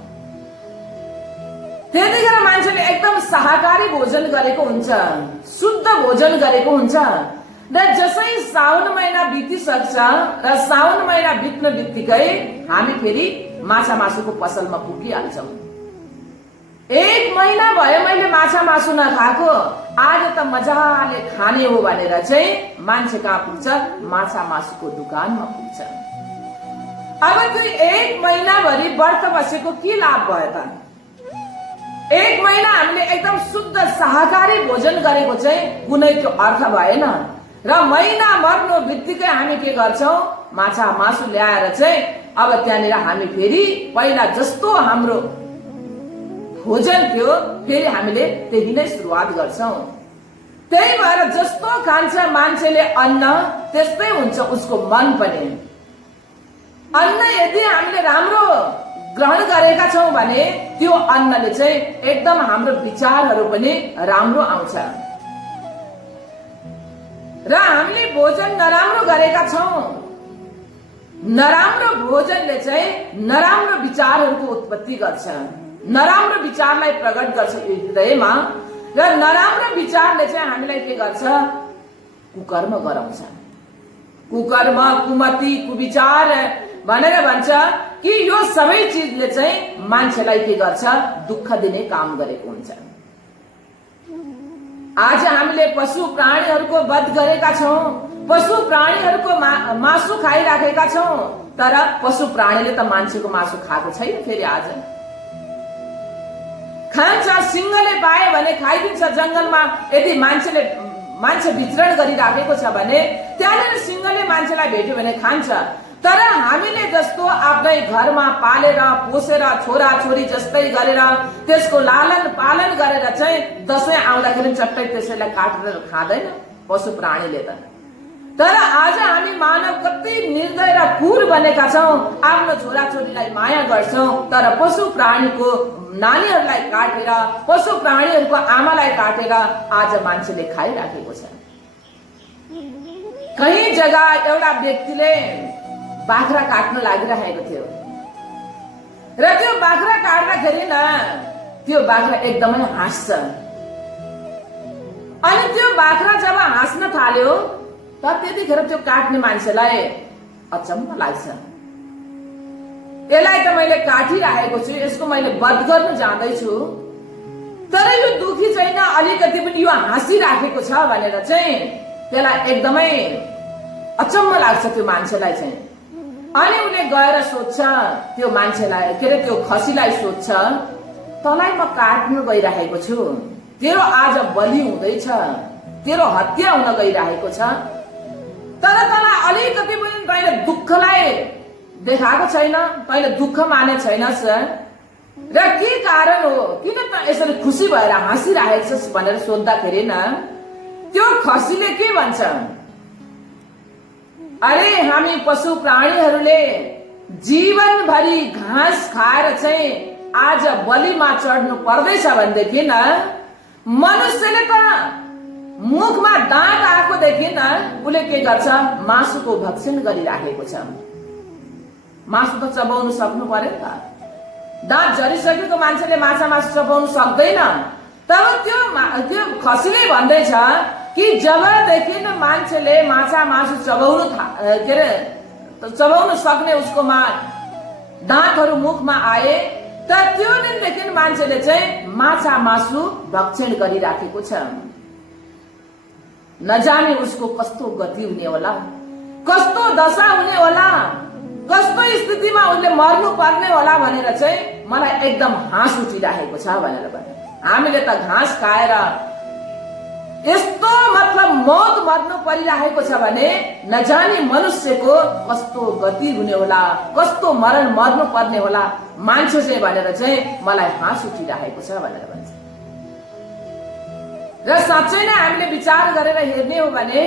त्यतिखेर मान्छेले एकदम शाकाहारी भोजन गरेको हुन्छ, शुद्ध भोजन गरेको हुन्छ र जसै साउन महिना बितिसक्छ र साउन महिना बित्न बित्तिकै हामी फेरि माछा मासुको पसलमा पुगिहाल्छौँ। 1 महिना भयो मैले माछा मासु नखाएको, आज त मजाले खाने हो भनेर चाहिँ मान्छे कहाँ पुग्छ, माछा मासुको दुकानमा पुग्छ। अब त्यो 1 महिनाभरि व्रत बसेको के लाभ भयो त? 1 महिना हामीले एकदम शुद्ध शाकाहारी भोजन गरेको चाहिँ कुनै त्यो अर्थ भएन र महिना मर्नु बित्तिकै हामी के गर्छौँ, माछा मासु ल्याएर चाहिँ अब त्यहाँनिर हामी फेरि पहिला जस्तो हाम्रो भोजन थियो फेरि हामीले त्यही नै सुरुवात गर्छौँ। त्यही भएर जस्तो खान्छ मान्छेले अन्न त्यस्तै हुन्छ उसको मन पनि। अन्न यदि हामीले राम्रो ग्रहण गरेका छौँ भने त्यो अन्नले चाहिँ एकदम हाम्रो विचारहरू पनि राम्रो आउँछ र हामीले भोजन नराम्रो गरेका छौँ, नराम्रो भोजनले चाहिँ नराम्रो विचारहरूको उत्पत्ति गर्छ, नराम्रो विचारलाई प्रकट गर्छ हृदयमा र नराम्रो विचारले चाहिँ हामीलाई के गर्छ, कुकर्म गराउँछ। कुकर्म, कुमति, कुविचार भनेर भन्छ कि यो सबै चिजले चाहिँ मान्छेलाई के गर्छ, दुःख दिने काम गरेको हुन्छ। आज हामीले पशु प्राणीहरूको वध गरेका छौँ, पशु प्राणीहरूको मासु खाइराखेका छौँ, तर पशु प्राणीले त मान्छेको मासु खाएको छैन। फेरि आज खान्छ, सिंहले पाए भने खाइदिन्छ। जंगलमा यदि मान्छे विचरण गरिराखेको छ भने त्यहाँनिर सिंहले मान्छेलाई भेट्यो भने खान्छ। तर हामीले जस्तो आफ्नै घरमा पालेर पोसेर छोरा छोरी जस्तै गरेर त्यसको लालन पालन गरेर चाहिँ दसैँ आउँदाखेरि चट्टै त्यसैलाई काटेर खाँदैन पशु प्राणीले त। तर आज हामी मानव कति निर्दय र क्रूर बनेका छौँ, आफ्नो छोरा छोरीलाई माया गर्छौँ तर पशु प्राणीको नानीहरूलाई काटेर, पशु प्राणीहरूको आमालाई काटेर आज मान्छेले खाइराखेको छ। कहीँ जग्गा एउटा व्यक्तिले बाख्रा काट्न लागिरहेको थियो र त्यो बाख्रा काट्दाखेरि त्यो बाख्रा एकदमै हाँस्छ अनि त्यो बाख्रा जब हाँस्न थाल्यो त त्यतिखेर त्यो काट्ने मान्छेलाई अचम्म लाग्छ। यसलाई त मैले काटिरहेको छु, यसको मैले वध गर्न जाँदैछु, तर यो दुखी छैन, अलिकति पनि यो हाँसिराखेको छ भनेर चाहिँ त्यसलाई एकदमै अचम्म लाग्छ त्यो मान्छेलाई चाहिँ। अनि उसले गएर सोध्छ त्यो मान्छेलाई, के अरे त्यो खसीलाई सोध्छ, तँलाई म काट्न गइरहेको छु, तेरो आज बलि हुँदैछ, तेरो हत्या हुन गइरहेको छ, तर तँलाई अलिकति पनि तैँले दुःखलाई देखाएको छैन, तैँले दुःख माने छैनस् र के कारण हो, किन त यसरी खुसी भएर हाँसिरहेको छस् भनेर सोद्धाखेरि त्यो खसीले के भन्छ, अरे हामी पशु प्राणीहरूले जीवनभरि घाँस खाएर चाहिँ आज बलिमा चढ्नु पर्दैछ भनेदेखि मनुष्यले त मुखमा दाँत आएको जबदेखि उसले के गर्छ, मासुको भक्षण गरिराखेको छ। मासु त चबाउनु सक्नु पर्यो नि त। दाँत झरिसकेको मान्छेले माछा मासु चबाउनु सक्दैन। तब त्यो खसीले भन्दैछ कि जबदेखि मान्छेले माछा मासु चबाउनु सक्ने उसकोमा दाँतहरू मुखमा आए, त त्यो दिनदेखि मान्छेले चाहिँ माछा मासु भक्षण गरिराखेको छ। नजाने उसको कस्तो गति हुने होला, कस्तो दशा हुने होला, कस्तो स्थितिमा उसले मर्नु पर्ने होला भनेर चाहिँ मलाई एकदम हाँस उठिरहेको छ भनेर भने। हामीले त घाँस खाएर यस्तो मतलब मौत मर्नु परिरहेको छ भने नजाने मनुष्यको कस्तो गति हुने होला, कस्तो मरण मर्नु पर्ने होला मान्छे चाहिँ भनेर चाहिँ मलाई हाँस उठिरहेको छ भनेर भन्छ। र साँच्चै नै हामीले विचार गरेर हेर्ने हो भने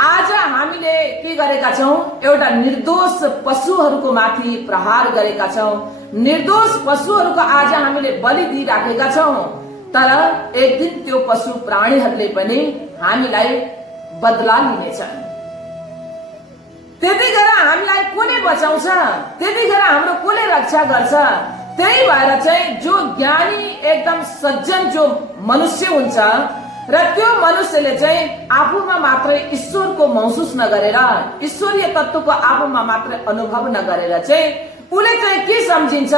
आज हामीले के गरेका छौं, एउटा निर्दोष पशुहरूको माथि प्रहार गरेका छौं। निर्दोष पशुहरूको आज हामीले बलि दिइराखेका छौं। तर एक दिन त्यो पशु प्राणीहरूले पनि हामीलाई बदला लिनेछन्। त्यतिखेर हामीलाई कसले बचाउँछ, त्यतिखेर हाम्रो कसले रक्षा गर्छ। त्यही भएर चाहिँ जो ज्ञानी एकदम सज्जन जो मनुष्य हुन्छ र त्यो मनुष्यले चाहिँ आफूमा मात्रै ईश्वरको महसुस नगरेर, ईश्वरीय तत्त्वको आफूमा मात्रै अनुभव नगरेर चाहिँ उसले चाहिँ के सम्झिन्छ,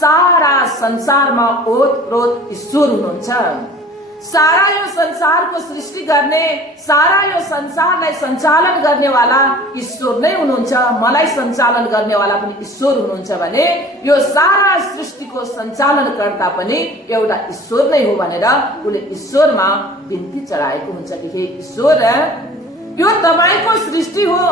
सारा संसारमा ओतप्रोत ईश्वर हुनुहुन्छ। सारा यो संसारको सृष्टि गर्ने, सारा यो संसारलाई सञ्चालन गर्नेवाला ईश्वर नै हुनुहुन्छ, मलाई सञ्चालन गर्नेवाला पनि ईश्वर हुनुहुन्छ भने यो सारा सृष्टिको सञ्चालन गर्दा पनि एउटा ईश्वर नै हो भनेर उसले ईश्वरमा बिन्ती चढाएको हुन्छ कि हे ईश्वर, यो तपाईको सृष्टि हो,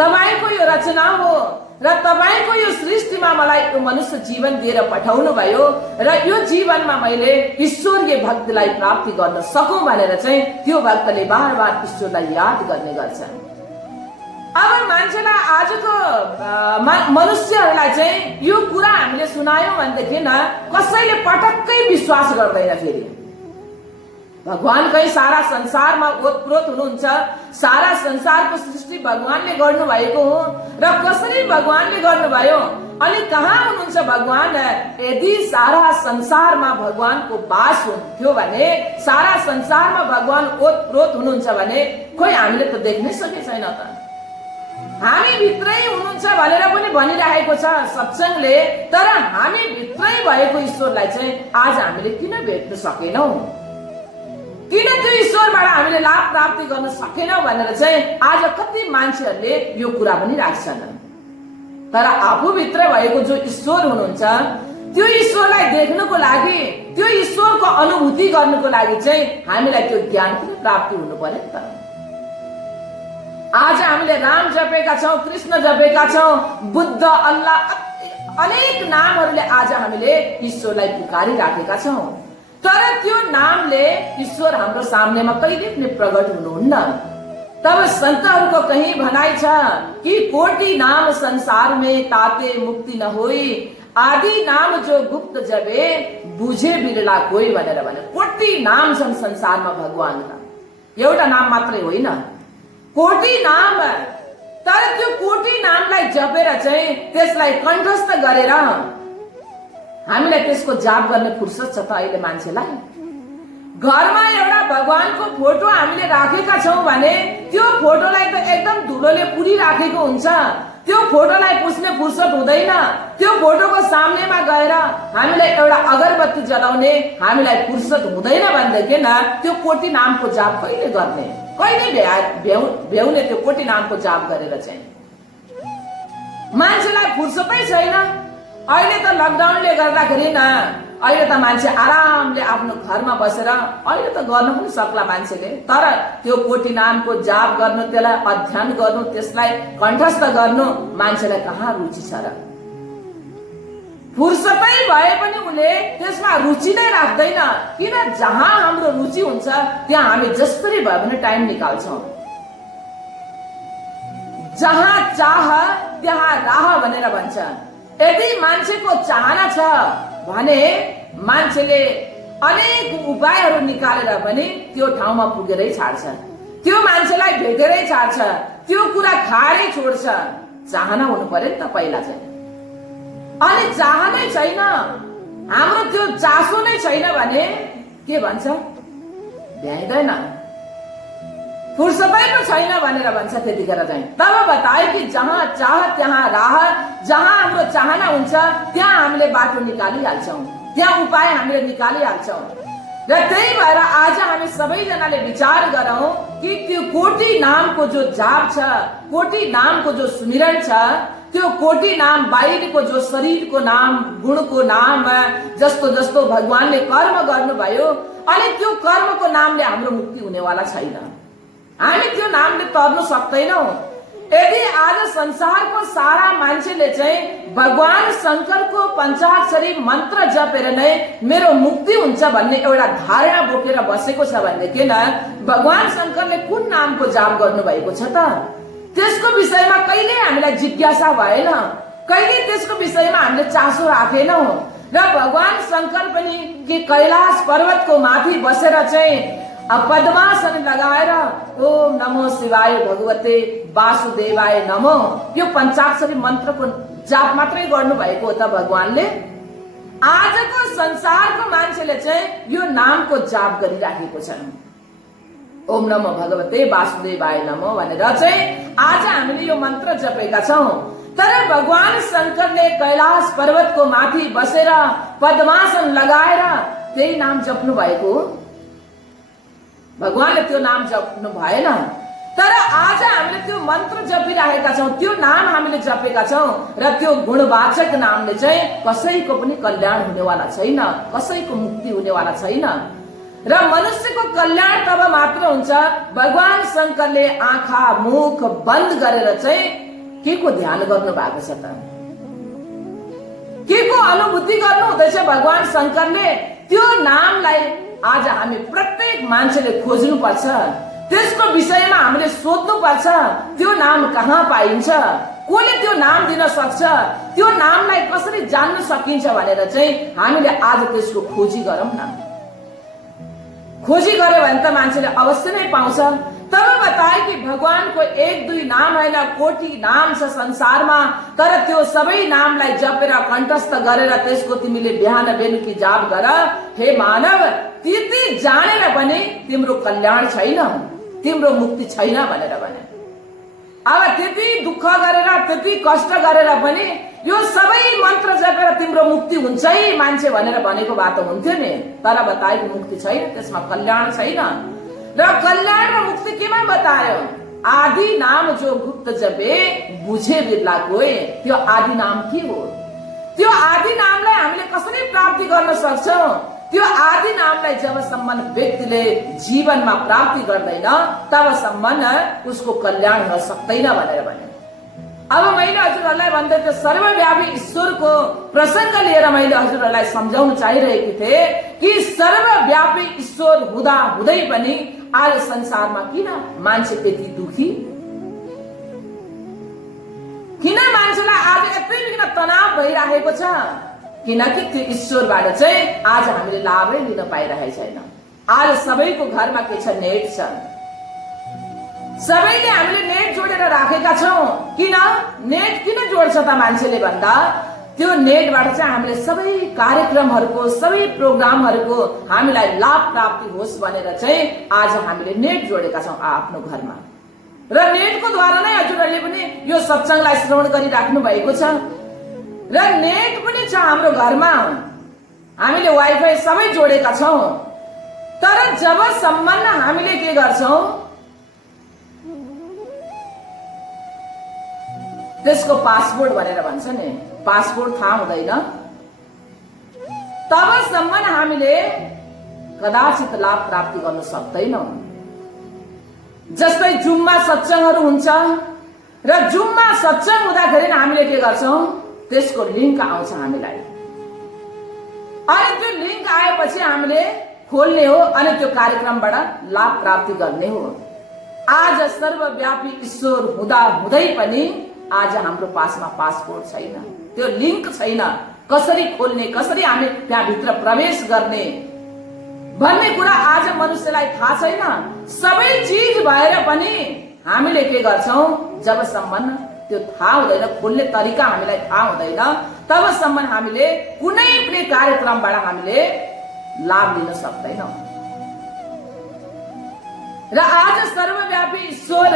तपाईको यो रचना हो र तपाईको यो सृष्टिमा मलाई यो मनुष्य जीवन दिएर पठाउनु भयो र यो जीवनमा मैले ईश्वरीय भक्तिलाई प्राप्ति गर्न सकौं भनेर चाहिँ त्यो भक्तले बार बार ईश्वरलाई याद गर्ने गर्छ। अब मान्छेलाई आजको मनुष्यहरूलाई चाहिँ यो कुरा हामीले सुनायौं भनेदेखि कसैले पटक्कै विश्वास गर्दैन। फेरि भगवान कहीं सारा संसारमा ओतप्रोत हुनुहुन्छ, सारा संसारको सृष्टि भगवानले गर्नु भएको हो र कसरी भगवानले गर्नुभयो, अनि कहाँ हुनुहुन्छ भगवान। यदि सारा संसारमा भगवानको वास हुन्थ्यो भने, सारा संसारमा भगवान ओतप्रोत हुनुहुन्छ भने खोइ हामीले त देख्नै सके छैन त। हामी भित्रै हुनुहुन्छ भनेर पनि भनिरहेको छ सत्संगले, तर हामी भित्रै भएको ईश्वरलाई चाहिँ आज हामीले किन भेट्न सकेनौं, किन त्यो ईश्वरबाट हामीले लाभ प्राप्ति गर्न सकेनौं भनेर चाहिँ आज कति मान्छेहरूले यो कुरा पनि राख्छन्। तर आफूभित्र भएको जो ईश्वर हुनुहुन्छ त्यो ईश्वरलाई देख्नको लागि, त्यो ईश्वरको अनुभूति गर्नको लागि चाहिँ हामीलाई त्यो ज्ञान पनि प्राप्ति हुनु पर्यो नि त। आज हामीले राम जपेका छौं, कृष्ण जपेका छौं, बुद्ध, अल्लाह, अनेक नामहरूले आज हामीले ईश्वरलाई पुकारी राखेका छौं। तर त्यो नामले ईश्वर हाम्रो सामनेमा कहिले पनि प्रकट हुनुहुन्न। तब संतहरूको कहीं भनाइ छ कि कोटि नाम संसार में ताते मुक्ति न होई, आदि नाम जो गुप्त जबे बुझे बिरला कोई भनेर भने। कोटि नाम छन् संसारमा भगवानका, एउटा नाम मात्रै होइन, कोटि नाम। तर त्यो कोटि नामलाई जपेर चाहिँ त्यसलाई कण्ठस्थ गरेर हामीलाई त्यसको जाप गर्ने फुर्सद छ त अहिले मान्छेलाई। घरमा एउटा भगवानको फोटो हामीले राखेका छौं भने त्यो फोटोलाई त एकदम धुलोले पुरिराखेको हुन्छ, त्यो फोटोलाई पुस्ने फुर्सद हुँदैन। त्यो फोटोको सामनेमा गएर हामीलाई एउटा अगरबत्ती जलाउने हामीलाई फुर्सद हुँदैन भनेदेखि त्यो कोटि नामको जाप कहिले गर्ने, कहिले भ्याउने त्यो कोटि नामको जाप गरेर चाहिँ मान्छेलाई फुर्सदै छैन। अहिले त लकडाउनले गर्दाखेरि अहिले त मान्छे आरामले आफ्नो घरमा बसेर अहिले त गर्न पनि सक्ला मान्छेले, तर त्यो कोटि नामको जाप गर्नु, त्यसलाई अध्ययन गर्नु, त्यसलाई कण्ठस्थ गर्नु मान्छेलाई कहाँ रुचि छ र। फुर्सदै भए पनि उले त्यसमा रुचि नै राख्दैन। किन? जहाँ हाम्रो रुचि हुन्छ त्यहाँ हामी जसरी भए पनि टाइम निकाल्छौं। जहाँ चाह त्यहाँ राह भनेर भन्छ। यदि मान्छेको चाहना छ भने मान्छेले अनेक उपायहरू निकालेर पनि त्यो ठाउँमा पुगेरै छाड्छ। त्यो मान्छेलाई भेटेरै छाड्छ, त्यो कुरा खाएरै छोड्छ। चाहना हुनु पर्यो नि त पहिला चाहिँ। अनि चाहनै छैन, हाम्रो त्यो चासो नै छैन भने के भन्छ? भ्याइँदैन, फुर्सदै पो छैन भनेर भन्छ त्यतिखेर चाहिँ। तब बताए कि जहाँ चाह त्यहाँ राह, जहाँ हाम्रो चाहना हुन्छ त्यहाँ हामीले बाटो निकालिहाल्छौँ, त्यहाँ उपाय हामीले निकालिहाल्छौँ। र त्यही भएर आज हामी सबैजनाले विचार गरौँ कि त्यो कोटी नामको जो जाप छ, कोटी नामको जो सुमिरन छ, त्यो कोटी नाम बाहिरको जो शरीरको नाम, गुणको नाम, जस्तो जस्तो भगवानले कर्म गर्नुभयो, अनि त्यो कर्मको नामले हाम्रो मुक्ति हुनेवाला छैन। हामी त्यो नामले तर्नु सक्दैनौँ। यदि आज संसारको सारा मान्छेले चाहिँ भगवान शङ्करको पञ्चाक्षरी मन्त्र जपेर नै मेरो मुक्ति हुन्छ भन्ने एउटा धारणा बोकेर बसेको छ भनेदेखि भगवान शङ्करले कुन नामको जाप गर्नुभएको छ त? त्यसको विषयमा कहिले हामीलाई जिज्ञासा भएन, कहिले त्यसको विषयमा हामीले चासो राखेनौँ। र भगवान शङ्कर पनि के कैलाश पर्वतको माथि बसेर चाहिँ पद्मासन लगाएर ओम नमो शिवाय भगवते वासुदेवाय नमो यो पञ्चाक्षरी मन्त्रको जाप मात्रै गर्नु भएको हो त भगवानले? आजको संसारको मान्छेले चाहिँ यो नामको जाप गरिराखेको छ। ओम नमो भगवते वासुदेवाय नमो भनेर चाहिँ आज हामीले यो मन्त्र जपेका छौँ। तर भगवान शङ्करले कैलाश पर्वतको माथि बसेर पद्मासन लगाएर त्यही नाम जप्नु भएको हो। भगवानले त्यो नाम जप्नु भएन। तर आज हामीले त्यो मन्त्र जपिरहेका छौँ, त्यो नाम हामीले जपेका छौँ र त्यो गुणवाचक नामले चाहिँ कसैको पनि कल्याण हुनेवाला छैन, कसैको मुक्ति हुनेवाला छैन। र मनुष्यको कल्याण तब मात्र हुन्छ भगवान शङ्करले आँखा मुख बन्द गरेर चाहिँ के को ध्यान गर्नु भएको छ त? के को अनुभूति गर्नु हुँदैछ भगवान शङ्करले? त्यो नामलाई आज हामी प्रत्येक मान्छेले खोज्नु पर्छ, त्यसको विषयमा हामीले सोध्नु पर्छ। त्यो नाम कहाँ पाइन्छ, कसले त्यो नाम दिन सक्छ, त्यो नामलाई कसरी जान्न सकिन्छ भनेर चाहिँ हामीले आज त्यसको खोजी गरौँ न। खोजी गर्यो भने त मान्छेले अवश्य नै पाउँछ। तब बताए कि भगवानको एक दुई नाम होइन, कोटी नाम छ संसारमा। तर त्यो सबै नामलाई जपेर कण्ठस्थ गरेर त्यसको तिमीले बिहान बेलुकी जाप गर। हे मानव, त्यति जानेर पनि तिम्रो कल्याण छैन, तिम्रो मुक्ति छैन भनेर भने। अब त्यति दुःख गरेर त्यति कष्ट गरेर पनि यो सबै मन्त्र जपेर तिम्रो मुक्ति हुन्छ है मान्छे भनेर भनेको बात हुन्थ्यो नि। तर बताएको मुक्ति छैन, त्यसमा कल्याण छैन। र कल्याण र मुक्ति केमा बतायो? आदि नाम जो गुप्त जपे बुझे बिरला कोही। त्यो आदि नाम के हो? त्यो आदि नामलाई हामीले कसरी प्राप्ति गर्न सक्छौँ? त्यो आदि नामलाई जबसम्म व्यक्तिले जीवनमा प्राप्ति गर्दैन तबसम्म उसको कल्याण हुन सक्दैन भनेर भने। अब मैले हजुरहरूलाई भन्दै त्यो सर्वव्यापी ईश्वरको प्रसङ्ग लिएर मैले हजुरहरूलाई सम्झाउन चाहिरहेको थिएँ कि सर्वव्यापी ईश्वर हुँदा हुँदै पनि आज संसारमा किन मान्छे यति दुखी? किन मान्छेलाई आज यति किन तनाव भइरहेको छ? किनकि त्यो ईश्वरबाट चाहिँ आज हामीले लाभै लिन पाइरहेको छैन। आज सबैको घरमा के छ? नेट छ। सबैले हामीले नेट जोडेर राखेका छौँ। किन नेट किन जोड्छ त मान्छेले भन्दा त्यो नेटबाट चाहिँ हामीले सबै कार्यक्रमहरूको सबै प्रोग्रामहरूको हामीलाई लाभ प्राप्ति होस् भनेर चाहिँ आज हामीले नेट जोडेका छौँ आफ्नो घरमा। र नेटको द्वारा नै हजुरहरूले पनि यो सत्सङ्गलाई श्रवण गरिराख्नु भएको छ। र नेट पनि छ हाम्रो घरमा, हामीले वाइफाई सबै जोडेका छौँ। तर जबसम्म हामीले के गर्छौँ? त्यसको पासवर्ड भनेर भन्छ नि, पासवर्ड थाहा हुँदैन तबसम्म हामीले कदाचित लाभ प्राप्ति गर्न सक्दैनौँ। जस्तै जुममा सत्सङ्गहरू हुन्छ र जुममा सत्सङ्ग हुँदाखेरि हामीले के गर्छौँ? त्यसको लिङ्क आउँछ हामीलाई, अनि त्यो लिङ्क आएपछि हामीले खोल्ने हो अनि त्यो कार्यक्रमबाट लाभ प्राप्ति गर्ने हो। आज सर्वव्यापी ईश्वर हुँदा हुँदै पनि आज हाम्रो पासमा पासपोर्ट छैन, त्यो लिङ्क छैन। कसरी खोल्ने, कसरी हामी त्यहाँभित्र प्रवेश गर्ने भन्ने कुरा आज मनुष्यलाई थाहा छैन। सबै चिज भएर पनि हामीले के गर्छौं, जबसम्म त्यो थाहा हुँदैन, खोल्ने तरिका हामीलाई थाहा हुँदैन, तबसम्म हामीले कुनै पनि कार्यक्रमबाट हामीले लाभ लिन सक्दैनौं। र आज सर्वव्यापी ईश्वर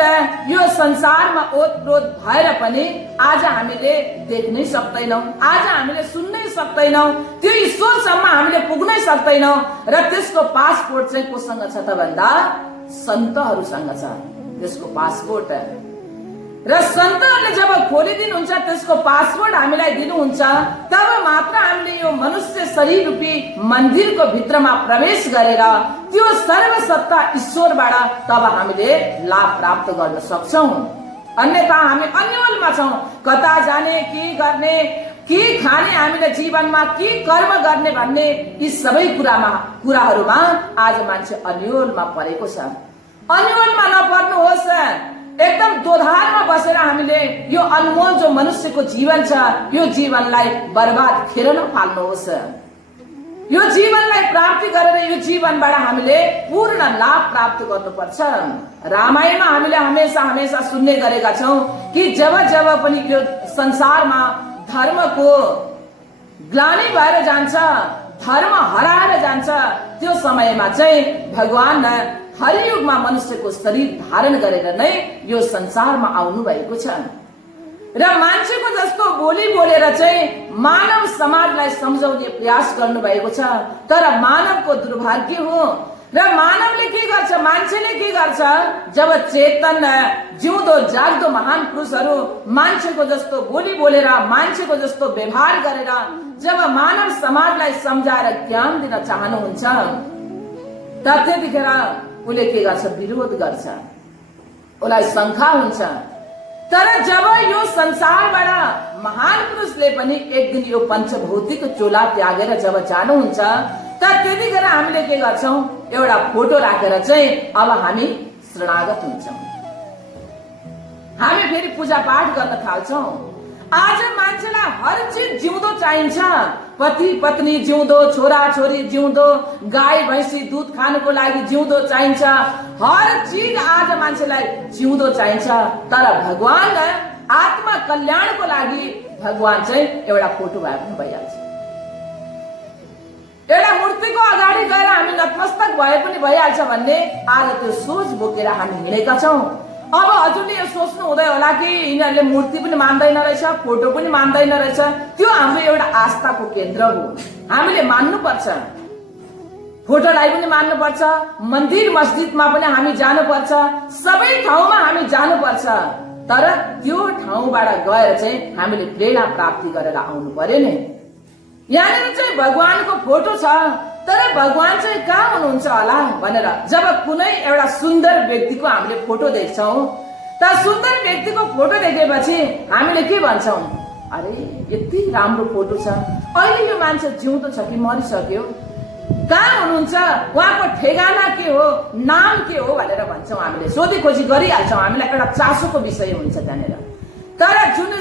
यो संसारमा ओतप्रोत भएर पनि आज हामीले देख्नै सक्दैनौं, आज हामीले सुन्नै सक्दैनौं, त्यो ईश्वरसम्म हामीले पुग्नै सक्दैनौं। र त्यसको पासपोर्ट चाहिँ कोसँग छ त भन्दा सन्तहरूसँग छ त्यसको पासपोर्ट। र सन्तहरूले जब खोलिदिनुहुन्छ त्यसको पासपोर्ट हामीलाई दिनुहुन्छ, तब मात्र हामीले यो मनुष्य शरीर रूपी मन्दिरको भित्रमा प्रवेश गरेर त्यो सर्वसत्ता ईश्वरबाट तब हामीले लाभ प्राप्त गर्न सक्छौं। अन्यथा हामी अन्योलमा छौं, कता जाने, के गर्ने, के खाने, हामीले जीवनमा के कर्म गर्ने भन्ने यी सबै कुराहरूमा आज मान्छे अन्योलमा परेको छ। अन्योलमा नपर्नुहोस्, एकदम दोधारमा बसेर हामीले यो अनमोल जो मनुष्यको जीवन छ यो जीवनलाई बर्बाद खेर नफाल्नुहोस्। यो जीवनलाई प्राप्ति गरेर यो जीवनबाट हामीले पूर्ण लाभ प्राप्त गर्नुपर्छ। रामायणमा हामीले हमेशा सुन्ने गरेका छौं कि जब जब पनि यो संसारमा धर्मको ग्लानि भएर जान्छ, धर्म हराएर जान्छ, त्यो समयमा चाहिँ भगवान हरियुगमा मनुष्यको शरीर धारण गरेर नै यो संसारमा आउनु भएको छ। र मान्छेको जस्तो बोली बोलेर चाहिँ मानव समाजलाई सम्झाउने प्रयास गर्नु भएको छ। तर मानवको दुर्भाग्य हो। र मानवले के गर्छ, मान्छेले के गर्छ, जब चेतन जिउँदो जाग्दो महान पुरुषहरू मान्छेको जस्तो बोली बोलेर, मान्छेको जस्तो व्यवहार गरेर जब मानव समाजलाई सम्झाएर ज्ञान दिन चाहनुहुन्छ, त्यतिखेर उसले के गर्छ, विरोध गर्छ, उसलाई शंका हुन्छ। तर जब यो संसारबाट महान पुरुषले पनि एक दिन यो पञ्चभौतिक चोला त्यागेर जब जानुहुन्छ, त्यतिखेर हामीले के गर्छौं, एउटा फोटो राखेर चाहिँ अब हामी शरणागत हुन्छौं, हामी फेरि पूजा पाठ गर्न थाल्छौं। आज मान्छेलाई हर चीज जिउँदो चाहिन्छ, पति पत्नी जिउँदो, छोरा छोरी जिउँदो, गाई भैँसी दुध खानको लागि जिउँदो चाहिन्छ, हर चीज आज मान्छेलाई जिउँदो चाहिन्छ। तर भगवान आत्मा कल्याणको लागि भगवान चाहिँ एउटा फोटो भए पनि भइहाल्छ, एउटा मूर्तिको अगाडि गएर हामी नतमस्तक भए पनि भइहाल्छ भन्ने आज त्यो सोच बोकेर हामी हिँडेका छौं। अब हजुरले यो सोच्नु हुँदै होला कि यिनीहरूले मूर्ति पनि मान्दैन रहेछ, फोटो पनि मान्दैन रहेछ। त्यो हाम्रो एउटा आस्थाको केन्द्र हो, हामीले मान्नुपर्छ, फोटोलाई पनि मान्नुपर्छ, मन्दिर मस्जिदमा पनि हामी जानुपर्छ, सबै ठाउँमा हामी जानुपर्छ। तर त्यो ठाउँबाट गएर चाहिँ हामीले प्रेरणा प्राप्ति गरेर आउनु पर्यो नि। यहाँनिर चाहिँ भगवानको फोटो छ, तर भगवान चाहिँ कहाँ हुनुहुन्छ होला भनेर जब कुनै एउटा सुन्दर व्यक्तिको हामीले फोटो देख्छौं, त सुन्दर व्यक्तिको फोटो देखेपछि हामीले के भन्छौं, अरे यति राम्रो फोटो छ, अहिले यो मान्छे जिउँदो छ कि मरिसक्यो, कहाँ हुनुहुन्छ, उहाँको ठेगाना के हो, नाम के हो भनेर भन्छौं। हामीले सोधी खोजी गरिहाल्छौं, हामीलाई एउटा चासोको विषय हुन्छ त्यहाँनिर। तर जुन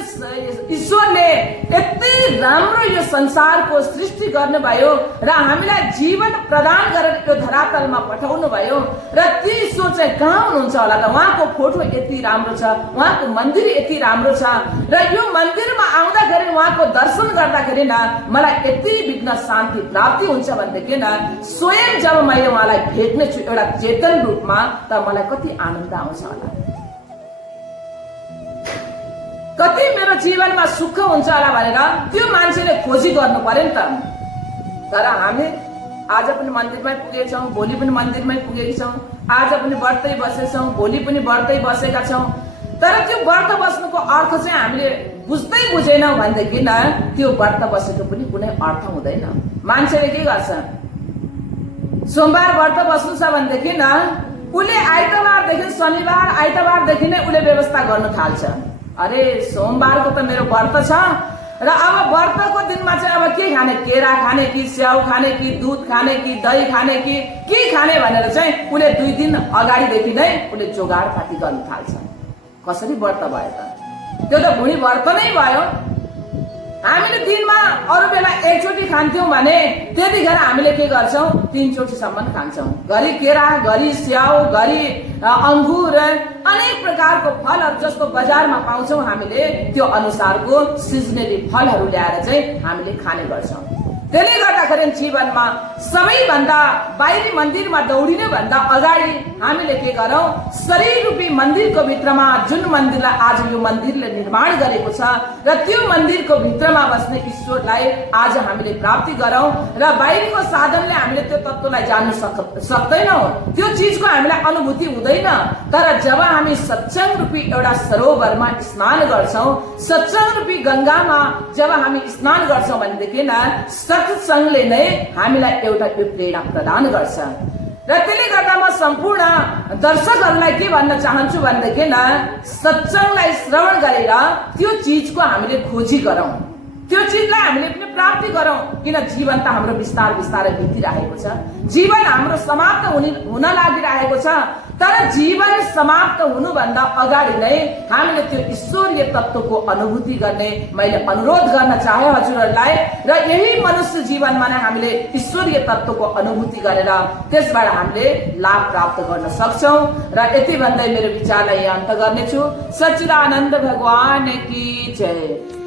ईश्वरले यति राम्रो यो संसारको सृष्टि गर्नुभयो र हामीलाई जीवन प्रदान गरेर यो धरातलमा पठाउनु भयो, र ती ईश्वर चाहिँ कहाँ हुनुहुन्छ होला त? उहाँको फोटो यति राम्रो छ, उहाँको मन्दिर यति राम्रो छ, र यो मन्दिरमा आउँदाखेरि उहाँको दर्शन गर्दाखेरि न मलाई यति विघ्न शान्ति प्राप्ति हुन्छ भनेदेखि न स्वयं जब मैले उहाँलाई भेट्ने छु एउटा चेतन रूपमा, त मलाई कति आनन्द आउँछ होला, कति मेरो जीवनमा सुख हुन्छ होला भनेर त्यो मान्छेले खोजी गर्नु पर्यो नि त। तर हामी आज पनि मन्दिरमै पुगेछौं, भोलि पनि मन्दिरमै पुगेका छौं, आज पनि व्रतै बसेछौं, भोलि पनि व्रतै बसेका छौं। तर त्यो व्रत बस्नुको अर्थ चाहिँ हामीले बुझ्दै बुझेनौं भनेदेखि न त्यो व्रत बसेको पनि कुनै अर्थ हुँदैन। मान्छेले के गर्छ, सोमबार व्रत बस्नु छ भनेदेखि न उसले आइतबारदेखि शनिबार आइतबारदेखि नै उसले व्यवस्था गर्न थाल्छ। अरे सोमबारको त मेरो व्रत छ र अब व्रतको दिनमा चाहिँ अब के खाने, केरा खाने कि स्याउ खाने कि दूध खाने कि दही खाने कि के खाने भनेर चाहिँ उसले 2 दिन अगाडिदेखि नै उसले जोगाड पाती गर्न थाल्छ। कसरी व्रत भयो त? त्यो त भुँडी व्रत नै भयो। हामीले दिनमा अरू बेला एकचोटि खान्थ्यौँ भने त्यतिखेर हामीले के गर्छौँ 3 चोटिसम्म खान्छौँ। घरि केरा, घरि स्याउ, घरि अङ्गुर, अनेक प्रकारको फलहरू जस्तो बजारमा पाउँछौँ हामीले त्यो अनुसारको सिजनली फलहरू ल्याएर चाहिँ हामीले खाने गर्छौँ। त्यसले गर्दाखेरि जीवनमा सबैभन्दा बाहिरी मन्दिरमा दौडिने भन्दा अगाडि हामीले के गरौँ, शरीर रूपी मन्दिरको भित्रमा जुन मन्दिरलाई आज यो मन्दिरले निर्माण गरेको छ र त्यो मन्दिरको भित्रमा बस्ने ईश्वरलाई आज हामीले प्राप्ति गरौँ र बाहिरको साधनले हामीले त्यो तत्त्वलाई जान्न सक्दैनौँ, त्यो चिजको हामीलाई अनुभूति हुँदैन। तर जब हामी सत्संग रूपी एउटा सरोवरमा स्नान गर्छौँ, सत्संग रूपी गङ्गामा जब हामी स्नान गर्छौँ भनेदेखि सत्संगले नै हामीलाई एउटा प्रेरणा प्रदान गर्छ। र त्यसले गर्दा म सम्पूर्ण दर्शकहरूलाई के भन्न चाहन्छु भनेदेखि सत्संगलाई श्रवण गरेर त्यो चिजको हामीले खोजी गरौँ, त्यो चिजलाई हामीले पनि प्राप्ति गरौँ। किन जीवन त हाम्रो बिस्तारै बितिरहेको छ, जीवन हाम्रो समाप्त हुन लागिरहेको छ। तर जीवन समाप्त हुनुभन्दा अगाडि नै हामीले त्यो ईश्वरीय तत्त्वको अनुभूति गर्ने मैले अनुरोध गर्न चाहे हजुरहरूलाई। र यही मनुष्य जीवनमा नै हामीले ईश्वरीय तत्त्वको अनुभूति गरेर त्यसबाट हामीले लाभ प्राप्त गर्न सक्छौँ। र यति भन्दै मेरो विचारलाई यहाँ अन्त गर्नेछु। सच्चिदानन्द भगवान की जय।